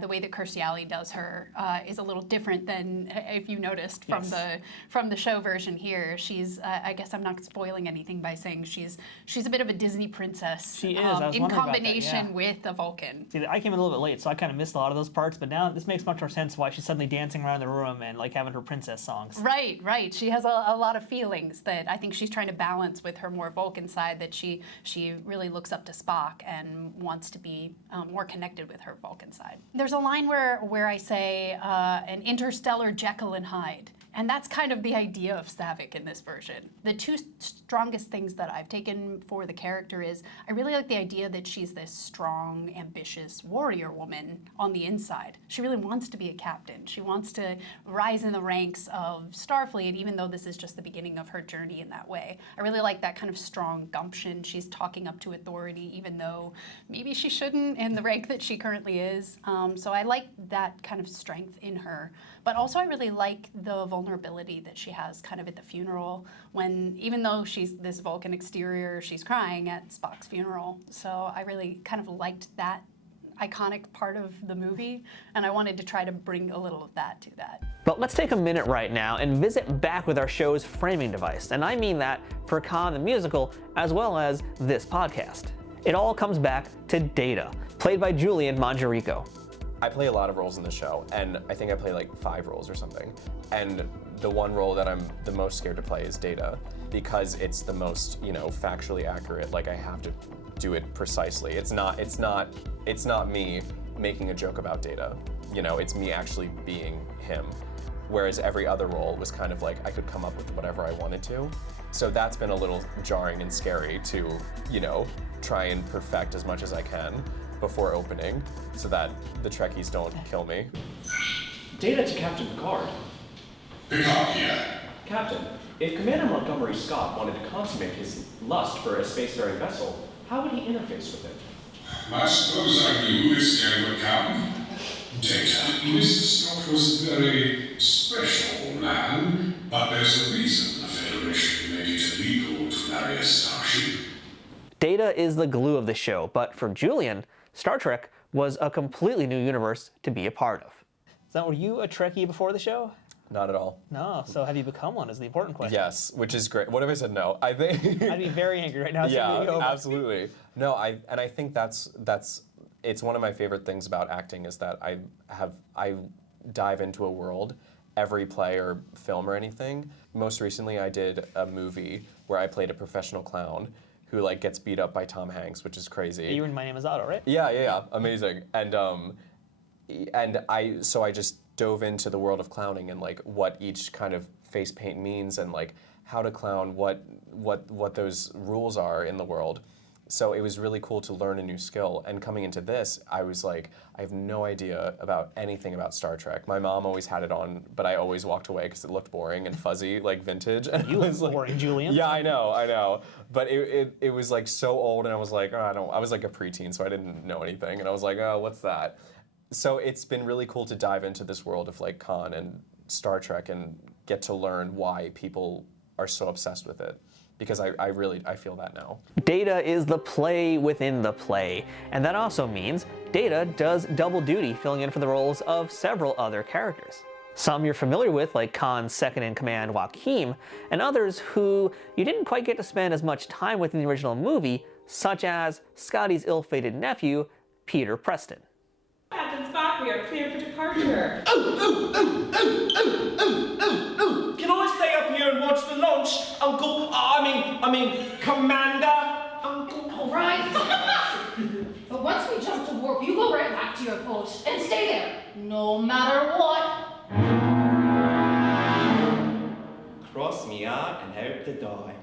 The way that Kirstie Alley does her is a little different than, if you noticed from the show version here. She's, I guess I'm not spoiling anything by saying she's a bit of a Disney princess. She is. I was in wondering combination about that, with a Vulcan. See, I came in a little bit late, so I kind of missed a lot of those parts, but now this makes much more sense why she's suddenly dancing around the room and like having her princess songs. Right, right. She has a lot of feelings that I think she's trying to balance with her more Vulcan side, that she really looks up to Spock and wants to be more connected with her Vulcan side. There's a line where I say an interstellar Jekyll and Hyde. And that's kind of the idea of Saavik in this version. The two strongest things that I've taken for the character is I really like the idea that she's this strong, ambitious warrior woman on the inside. She really wants to be a captain. She wants to rise in the ranks of Starfleet, even though this is just the beginning of her journey in that way. I really like that kind of strong gumption. She's talking up to authority, even though maybe she shouldn't in the rank that she currently is. So I like that kind of strength in her. But also I really like the vulnerability that she has kind of at the funeral when, even though she's this Vulcan exterior, she's crying at Spock's funeral. So I really kind of liked that iconic part of the movie, and I wanted to try to bring a little of that to that. But let's take a minute right now and visit back with our show's framing device, and I mean that for Khan the musical as well as this podcast. It all comes back to Data, played by Julian Mangiarico. I play a lot of roles in the show, and I think I play like 5 roles or something. And the one role that I'm the most scared to play is Data, because it's the most, factually accurate. Like, I have to do it precisely. It's not me making a joke about Data. It's me actually being him. Whereas every other role was kind of like I could come up with whatever I wanted to. So that's been a little jarring and scary to, try and perfect as much as I can before opening, so that the Trekkies don't kill me. Data to Captain Picard. Picard here. Captain, if Commander Montgomery Scott wanted to consummate his lust for a spacefaring vessel, how would he interface with it? I suppose I knew this day would come. Data, Mr. Scott was a very special man, but there's a reason the Federation made it illegal to marry a starship. Data is the glue of the show, but for Julian, Star Trek was a completely new universe to be a part of. So were you a Trekkie before the show? Not at all. No, so have you become one is the important question. Yes, which is great. What if I said no? I think I'd be very angry right now. Yeah, absolutely. No, I think that's it's one of my favorite things about acting is that I dive into a world, every play or film or anything. Most recently I did a movie where I played a professional clown who gets beat up by Tom Hanks, which is crazy. You were in My Name is Otto, right? Yeah, amazing. And I just dove into the world of clowning and what each kind of face paint means and how to clown, what those rules are in the world. So it was really cool to learn a new skill. And coming into this, I was like, I have no idea about anything about Star Trek. My mom always had it on, but I always walked away because it looked boring and fuzzy, like vintage. And you look boring, Julian. Yeah, I know. But it was so old, and I was like, I was like a preteen, so I didn't know anything. And I was like, oh, what's that? So it's been really cool to dive into this world of Khan and Star Trek and get to learn why people are so obsessed with it. Because I feel that now. Data is the play within the play, and that also means Data does double duty, filling in for the roles of several other characters. Some you're familiar with, like Khan's second-in-command Joaquin, and others who you didn't quite get to spend as much time with in the original movie, such as Scotty's ill-fated nephew, Peter Preston. Captain Spock, we are clear for departure. Can I stay up here and watch the launch, Uncle? I mean, Commander? Uncle? All right. But once we jump to warp, you go right back to your post and stay there, no matter what. Cross me out and hope to die.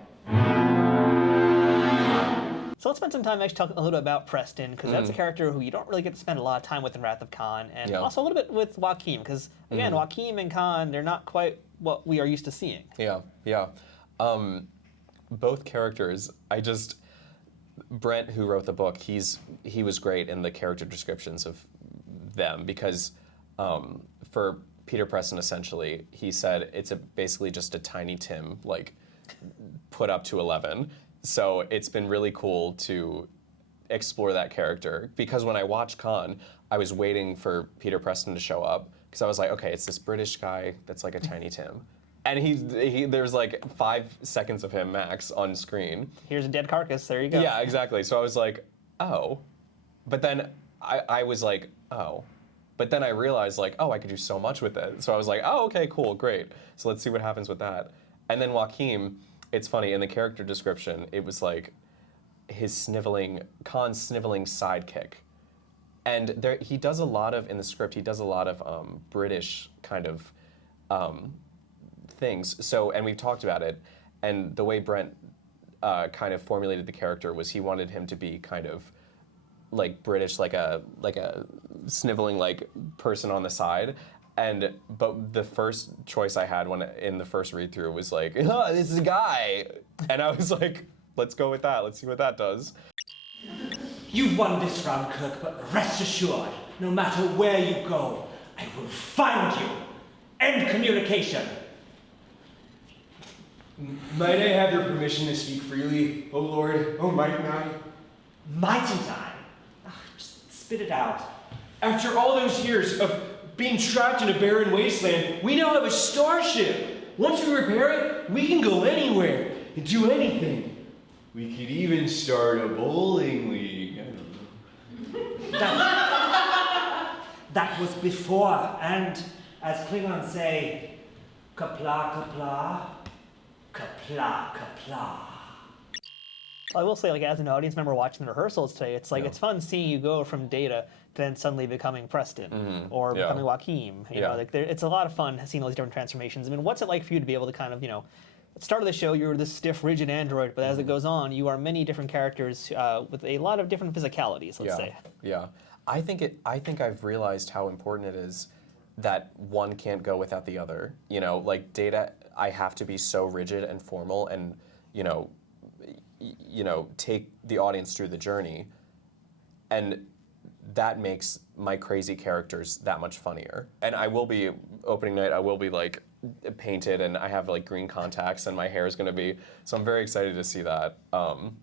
So let's spend some time actually talking a little bit about Preston, because that's a character who you don't really get to spend a lot of time with in Wrath of Khan, and also a little bit with Joaquin, because again, Joaquin and Khan, they're not quite what we are used to seeing. Yeah. Both characters, Brent, who wrote the book, he was great in the character descriptions of them, because for Peter Preston, essentially, he said it's basically just a Tiny Tim, put up to 11. So it's been really cool to explore that character, because when I watched Khan, I was waiting for Peter Preston to show up, because I was like, okay, it's this British guy that's like a Tiny Tim. And there's 5 seconds of him max on screen. Here's a dead carcass, there you go. Yeah, exactly. So I was like, oh. But then I was like, oh. But then I realized I could do so much with it. So I was like, oh, okay, cool, great. So let's see what happens with that. And then Joaquin, it's funny, in the character description, it was Khan's sniveling sidekick. And he does a lot of, in the script, he does a lot of British kind of things. So, and we've talked about it, and the way Brent kind of formulated the character was he wanted him to be kind of like British, like a sniveling like person on the side. But the first choice I had when in the first read through was like, oh, this is a guy, and I was like, let's go with that. Let's see what that does. You've won this round, Kirk, but rest assured, no matter where you go, I will find you. End communication. Might I have your permission to speak freely, oh Lord, oh Mighty Nine? Mighty Nine? Just spit it out. After all those years of being trapped in a barren wasteland, we now have a starship. Once we repair it, we can go anywhere and do anything. We could even start a bowling league. I don't know. That was before, and as Klingons say, kapla kapla, kapla kapla. I will say, like, as an audience member watching the rehearsals today, it's like, it's fun seeing you go from Data to then suddenly becoming Preston or becoming Joaquin. You know, like, it's a lot of fun seeing all these different transformations. I mean, what's it like for you to be able to kind of, you know, at the start of the show, you're this stiff, rigid android, but as it goes on, you are many different characters with a lot of different physicalities, let's say. Yeah. I think I've realized how important it is that one can't go without the other. You know, like Data, I have to be so rigid and formal and, you know, take the audience through the journey, and that makes my crazy characters that much funnier. And I will be, opening night, I will be like painted, and I have like green contacts, and my hair is gonna be, so I'm very excited to see that.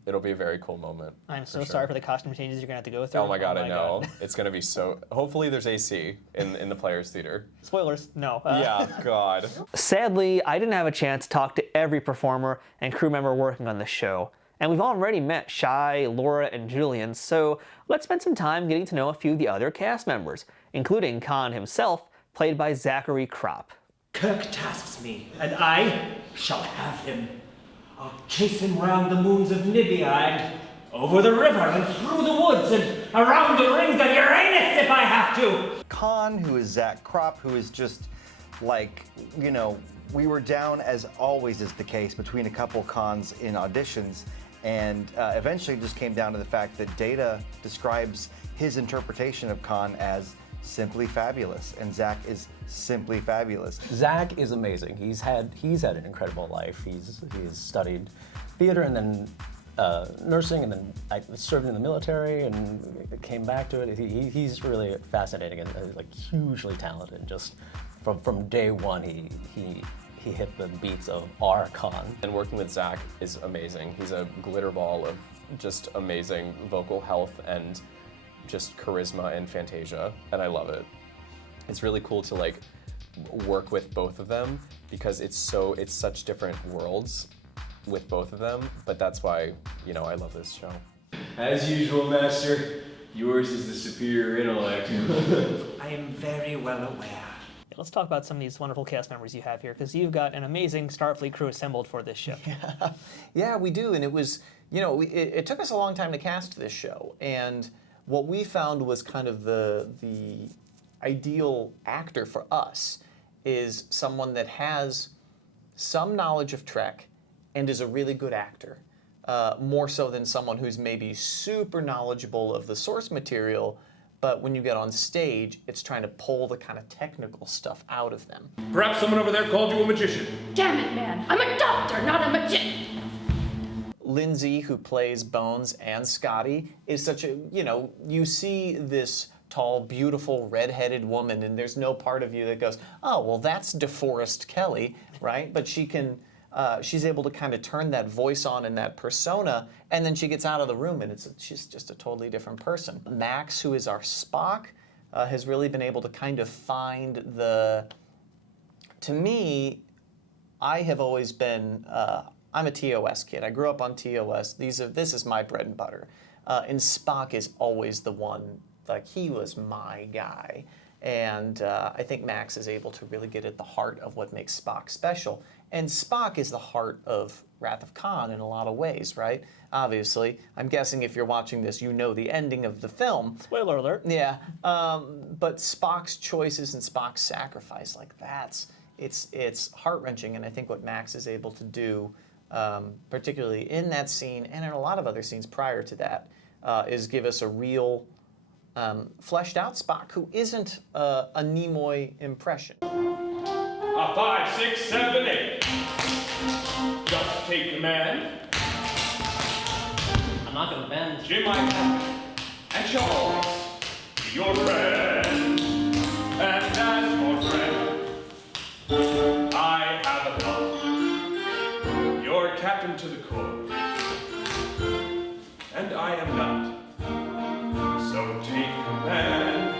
It'll be a very cool moment. I'm so sorry for the costume changes you're gonna have to go through. Oh my god, I know. It's gonna be so, hopefully there's AC in the Players Theater. Spoilers, no. Yeah, God. Sadly, I didn't have a chance to talk to every performer and crew member working on this show. And we've already met Shai, Laura, and Julian, so let's spend some time getting to know a few of the other cast members, including Khan himself, played by Zachary Kropp. Kirk tasks me, and I shall have him. I'll chase him round the moons of Nibia and over the river and through the woods and around the rings of Uranus if I have to. Khan, who is Zach Kropp, who is just like, you know, we were down, as always is the case, between a couple Khans in auditions, and eventually just came down to the fact that Data describes his interpretation of Khan as simply fabulous, and Zach is simply fabulous. Zach is amazing. He's had an incredible life. He's studied theater and then nursing, and then I served in the military and came back to it. He's really fascinating and like hugely talented. Just from day one, he hit the beats of our Khan. And working with Zach is amazing. He's a glitter ball of just amazing vocal health and just charisma and fantasia, and I love it. It's really cool to like work with both of them because it's such different worlds with both of them, but that's why, you know, I love this show. As usual, Master, yours is the superior intellect. I am very well aware. Let's talk about some of these wonderful cast members you have here, because you've got an amazing Starfleet crew assembled for this show. Yeah, we do, and it was, you know, it took us a long time to cast this show, and what we found was kind of the ideal actor for us is someone that has some knowledge of Trek and is a really good actor, more so than someone who's maybe super knowledgeable of the source material, but when you get on stage, it's trying to pull the kind of technical stuff out of them. Perhaps someone over there called you a magician. Damn it, man. I'm a doctor, not a magician. Lindsay, who plays Bones and Scotty, is such a, you know, you see this tall, beautiful, red-headed woman, and there's no part of you that goes, oh, well, that's DeForest Kelley, right? But she can, she's able to kind of turn that voice on and that persona, and then she gets out of the room, and she's just a totally different person. Max, who is our Spock, has really been able to kind of find to me, I have always been, I'm a TOS kid. I grew up on TOS. This is my bread and butter. And Spock is always the one, like he was my guy. And I think Max is able to really get at the heart of what makes Spock special. And Spock is the heart of Wrath of Khan in a lot of ways, right? Obviously, I'm guessing if you're watching this, you know the ending of the film. Spoiler alert. Yeah, but Spock's choices and Spock's sacrifice, like that's it's heart-wrenching, and I think what Max is able to do, particularly in that scene and in a lot of other scenes prior to that, is give us a real fleshed out Spock who isn't a Nimoy impression. A 5, 6, 7, 8. Just take command. I'm not gonna bend. Jim, my captain, and Charles, your friend. And as your friend, I have a thought. You're captain to the core, and I am not. So take command.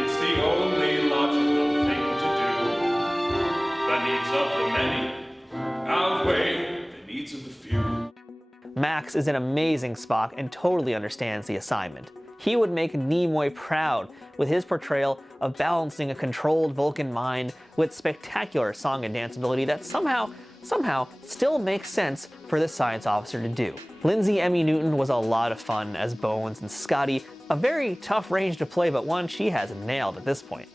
It's the only logical thing to do. The needs of the many outweigh the needs of the few. Max is an amazing Spock and totally understands the assignment. He would make Nimoy proud with his portrayal of balancing a controlled Vulcan mind with spectacular song and dance ability that somehow still makes sense for this science officer to do. Lindsay Emmy Newton was a lot of fun as Bones, and Scotty, a very tough range to play, but one she has nailed at this point.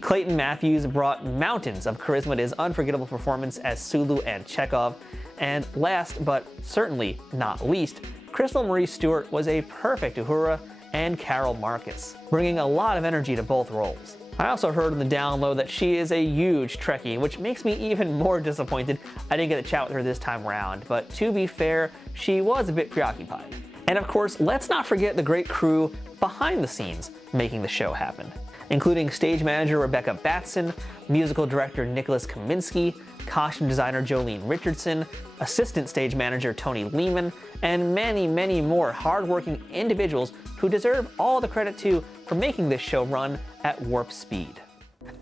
Clayton Matthews brought mountains of charisma to his unforgettable performance as Sulu and Chekhov. And last but certainly not least, Crystal Marie Stewart was a perfect Uhura and Carol Marcus, bringing a lot of energy to both roles. I also heard in the download that she is a huge Trekkie, which makes me even more disappointed I didn't get to chat with her this time around, but to be fair, she was a bit preoccupied. And of course, let's not forget the great crew behind the scenes making the show happen, including stage manager Rebecca Batson, musical director Nicholas Kaminsky, costume designer Jolene Richardson, assistant stage manager Tony Lehman, and many, many more hardworking individuals who deserve all the credit too for making this show run at warp speed.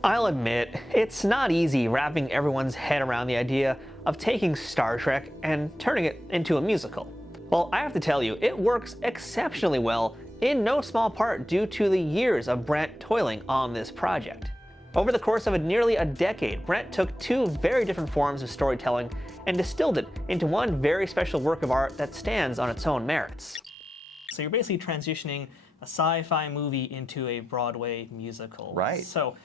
I'll admit, it's not easy wrapping everyone's head around the idea of taking Star Trek and turning it into a musical. Well, I have to tell you, it works exceptionally well, in no small part due to the years of Brent toiling on this project. Over the course of nearly a decade, Brent took two very different forms of storytelling and distilled it into one very special work of art that stands on its own merits. So you're basically transitioning a sci-fi movie into a Broadway musical. Right. So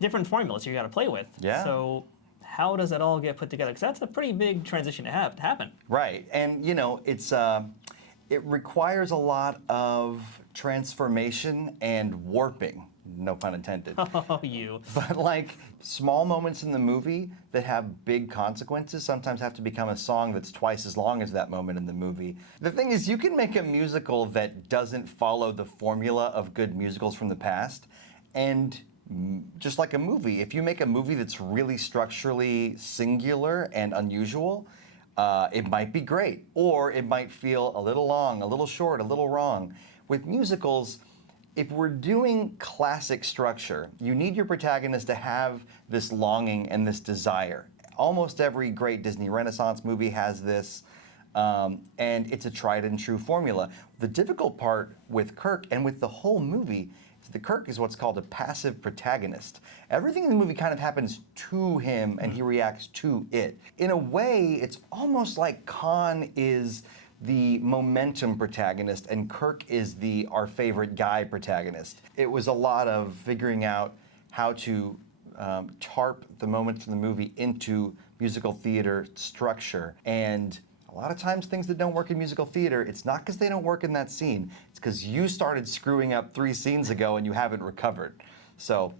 different formulas you got to play with. Yeah. So how does that all get put together? Because that's a pretty big transition to happen. Right, and you know, it requires a lot of transformation and warping. No pun intended. Oh, you. But like small moments in the movie that have big consequences sometimes have to become a song that's twice as long as that moment in the movie. The thing is, you can make a musical that doesn't follow the formula of good musicals from the past, and just like a movie, if you make a movie that's really structurally singular and unusual, it might be great, or it might feel a little long, a little short, a little wrong. With musicals, if we're doing classic structure, you need your protagonist to have this longing and this desire. Almost every great Disney Renaissance movie has this, and it's a tried and true formula. The difficult part with Kirk and with the whole movie is that Kirk is what's called a passive protagonist. Everything in the movie kind of happens to him and he reacts to it. In a way, it's almost like Khan is the momentum protagonist and Kirk is the our favorite guy protagonist. It was a lot of figuring out how to tarp the moments in the movie into musical theater structure. And a lot of times things that don't work in musical theater, it's not because they don't work in that scene, it's because you started screwing up 3 scenes ago and you haven't recovered. So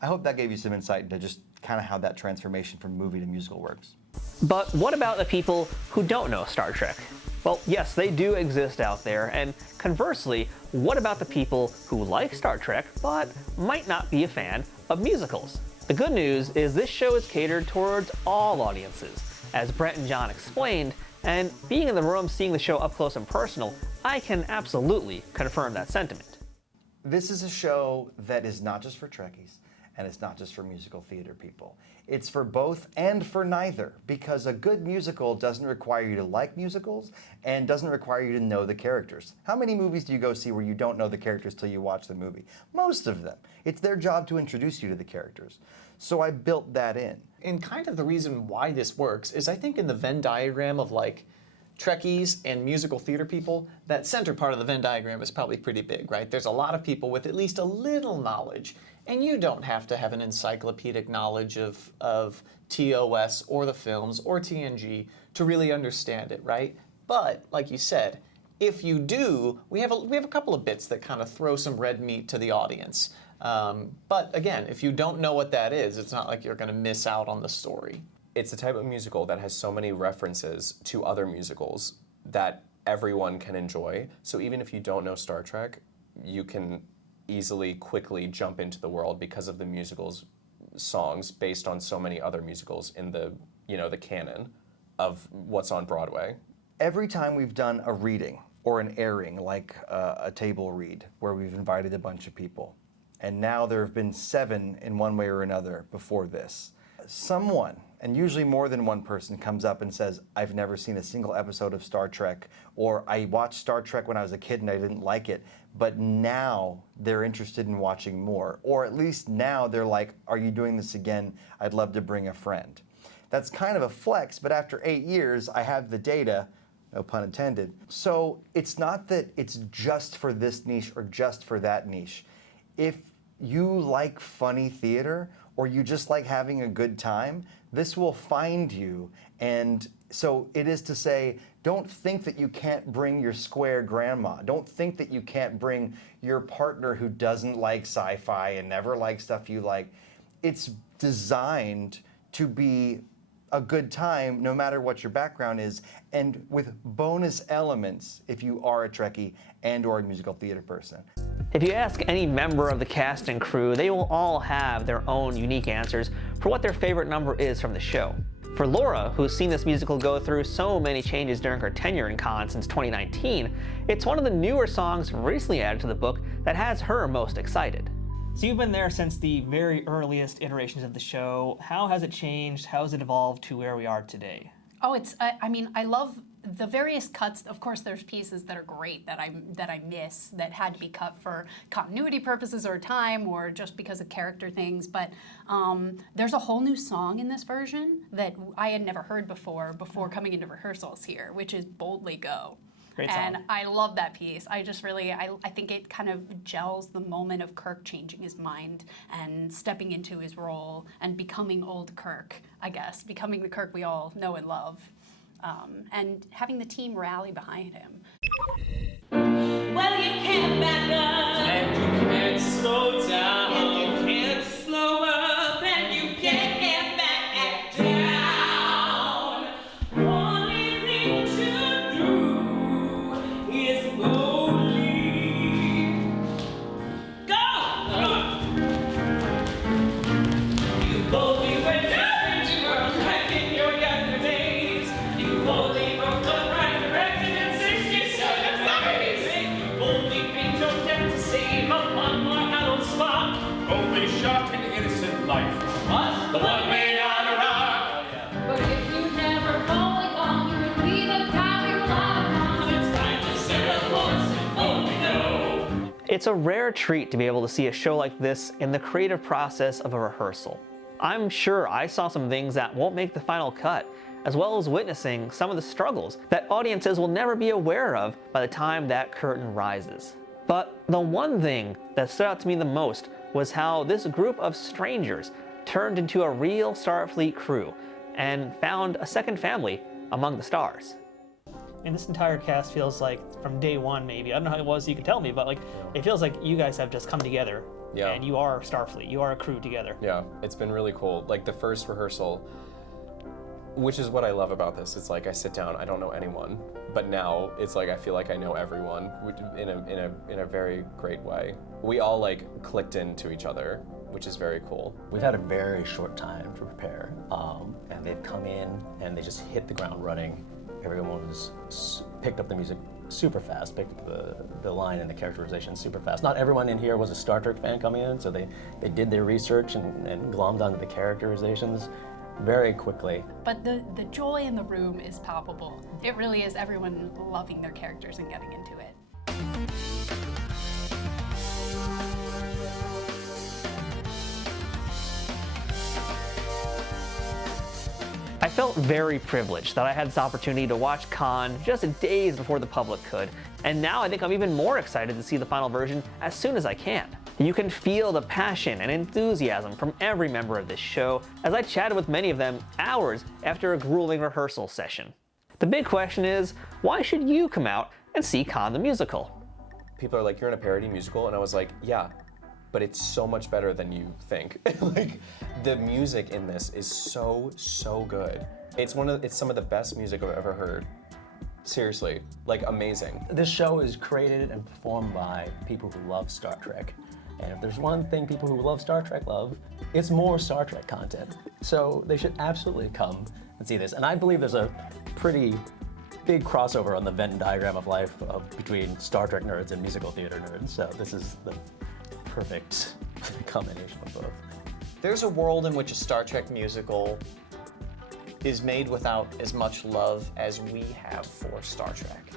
I hope that gave you some insight into just kind of how that transformation from movie to musical works. But what about the people who don't know Star Trek? Well, yes, they do exist out there, and conversely, what about the people who like Star Trek but might not be a fan of musicals? The good news is this show is catered towards all audiences. As Brent and John explained, and being in the room seeing the show up close and personal, I can absolutely confirm that sentiment. This is a show that is not just for Trekkies, and it's not just for musical theater people. It's for both and for neither, because a good musical doesn't require you to like musicals and doesn't require you to know the characters. How many movies do you go see where you don't know the characters till you watch the movie? Most of them. It's their job to introduce you to the characters. So I built that in. And kind of the reason why this works is I think in the Venn diagram of like Trekkies and musical theater people, that center part of the Venn diagram is probably pretty big, right? There's a lot of people with at least a little knowledge And you don't have to have an encyclopedic knowledge of TOS or the films or TNG to really understand it, right? But like you said, if you do, we have a couple of bits that kind of throw some red meat to the audience. But again, if you don't know what that is, it's not like you're going to miss out on the story. It's a type of musical that has so many references to other musicals that everyone can enjoy. So even if you don't know Star Trek, you can easily, quickly jump into the world because of the musical's songs based on so many other musicals in the, the canon of what's on Broadway. Every time we've done a reading or an airing, like a table read, where we've invited a bunch of people, and now there have been 7 in one way or another before this, someone, and usually more than one person, comes up and says, I've never seen a single episode of Star Trek, or I watched Star Trek when I was a kid and I didn't like it, but now they're interested in watching more. Or at least now they're like, are you doing this again? I'd love to bring a friend. That's kind of a flex, but after 8 years, I have the data, no pun intended. So it's not that it's just for this niche or just for that niche. If you like funny theater, or you just like having a good time, this will find you. And so it is to say, don't think that you can't bring your square grandma. Don't think that you can't bring your partner who doesn't like sci-fi and never likes stuff you like. It's designed to be a good time no matter what your background is, and with bonus elements if you are a Trekkie and or a musical theater person. If you ask any member of the cast and crew, they will all have their own unique answers for what their favorite number is from the show. For Laura, who's seen this musical go through so many changes during her tenure in Con since 2019, it's one of the newer songs recently added to the book that has her most excited. So you've been there since the very earliest iterations of the show. How has it changed? How has it evolved to where we are today? Oh, I love the various cuts. Of course, there's pieces that are great that I miss that had to be cut for continuity purposes or time or just because of character things. But there's a whole new song in this version that I had never heard before coming into rehearsals here, which is Boldly Go. Great song. And I love that piece. I just really, I think it kind of gels the moment of Kirk changing his mind and stepping into his role and becoming old Kirk, I guess, becoming the Kirk we all know and love, and having the team rally behind him. Well, you can't back up, and you can't slow down, and you can't slow up, and you can't get back down. Only thing to do is boldly go. You boldly went down into world back in your younger days. You boldly broke the right direction in 67 ways. You boldly paint your death to save up on more adult spot. Boldly shot an innocent life. What? The one made out of rock. But if you never boldly go, you would be the guy we rely on. It's time to set a course and boldly go. It's a rare treat to be able to see a show like this in the creative process of a rehearsal. I'm sure I saw some things that won't make the final cut, as well as witnessing some of the struggles that audiences will never be aware of by the time that curtain rises. But the one thing that stood out to me the most was how this group of strangers turned into a real Starfleet crew and found a second family among the stars. And this entire cast feels like from day one, maybe, I don't know how it was, you can tell me, but like it feels like you guys have just come together. Yeah. And you are Starfleet, you are a crew together. Yeah, it's been really cool. Like the first rehearsal, which is what I love about this. It's like I sit down, I don't know anyone, but now it's like I feel like I know everyone in a very great way. We all like clicked into each other, which is very cool. We've had a very short time to prepare, and they've come in and they just hit the ground running. Everyone was picked up the music super fast, picked up the line and the characterization super fast. Not everyone in here was a Star Trek fan coming in, so they did their research and glommed onto the characterizations very quickly. But the joy in the room is palpable. It really is everyone loving their characters and getting into it. I felt very privileged that I had this opportunity to watch Con just days before the public could, and now I think I'm even more excited to see the final version as soon as I can. You can feel the passion and enthusiasm from every member of this show, as I chatted with many of them hours after a grueling rehearsal session. The big question is, why should you come out and see Khan the Musical? People are like, you're in a parody musical? And I was like, yeah, but it's so much better than you think. Like, the music in this is so good. It's some of the best music I've ever heard. Seriously, like, amazing. This show is created and performed by people who love Star Trek. And if there's one thing people who love Star Trek love, it's more Star Trek content. So they should absolutely come and see this. And I believe there's a pretty big crossover on the Venn diagram of life between Star Trek nerds and musical theater nerds. So this is the perfect combination of both. There's a world in which a Star Trek musical is made without as much love as we have for Star Trek.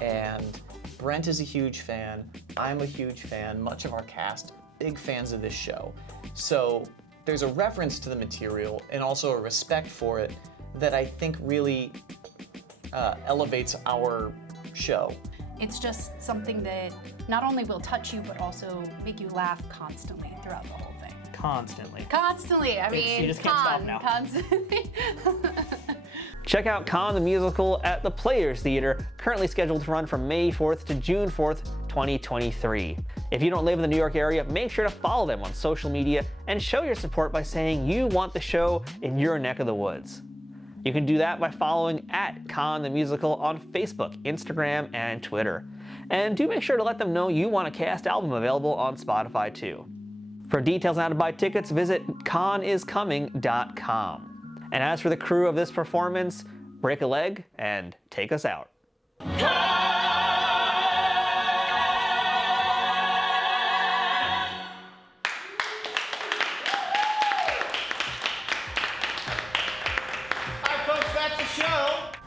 And Brent is a huge fan, I'm a huge fan, much of our cast, big fans of this show. So there's a reference to the material and also a respect for it that I think really elevates our show. It's just something that not only will touch you, but also make you laugh constantly throughout the whole thing. Constantly. Constantly, I mean, you just can't stop now. Constantly. Check out Khan the Musical at the Players Theater, currently scheduled to run from May 4th to June 4th, 2023. If you don't live in the New York area, make sure to follow them on social media and show your support by saying you want the show in your neck of the woods. You can do that by following @Khan the Musical on Facebook, Instagram, and Twitter. And do make sure to let them know you want a cast album available on Spotify too. For details on how to buy tickets, visit khaniscoming.com. And as for the crew of this performance, break a leg and take us out.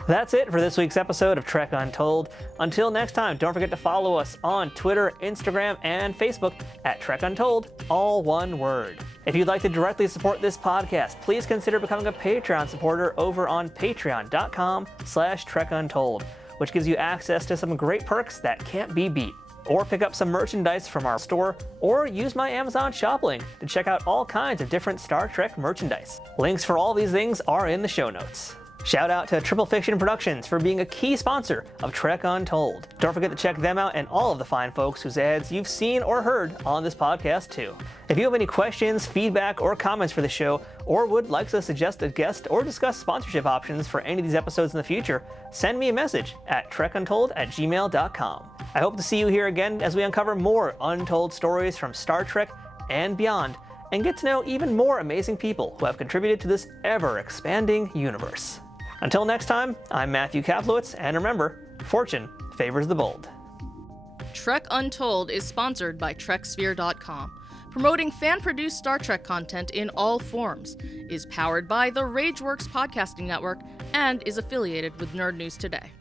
That's it for this week's episode of Trek Untold. Until next time, don't forget to follow us on Twitter, Instagram, and Facebook @Trek Untold, all one word. If you'd like to directly support this podcast, please consider becoming a Patreon supporter over on patreon.com/TrekUntold, which gives you access to some great perks that can't be beat. Or pick up some merchandise from our store, or use my Amazon shop link to check out all kinds of different Star Trek merchandise. Links for all these things are in the show notes. Shout out to Triple Fiction Productions for being a key sponsor of Trek Untold. Don't forget to check them out and all of the fine folks whose ads you've seen or heard on this podcast too. If you have any questions, feedback, or comments for the show, or would like to suggest a guest or discuss sponsorship options for any of these episodes in the future, send me a message at trekuntold@gmail.com. I hope to see you here again as we uncover more untold stories from Star Trek and beyond, and get to know even more amazing people who have contributed to this ever-expanding universe. Until next time, I'm Matthew Kaplowitz, and remember, fortune favors the bold. Trek Untold is sponsored by TrekSphere.com, promoting fan-produced Star Trek content in all forms, is powered by the RageWorks podcasting network, and is affiliated with Nerd News Today.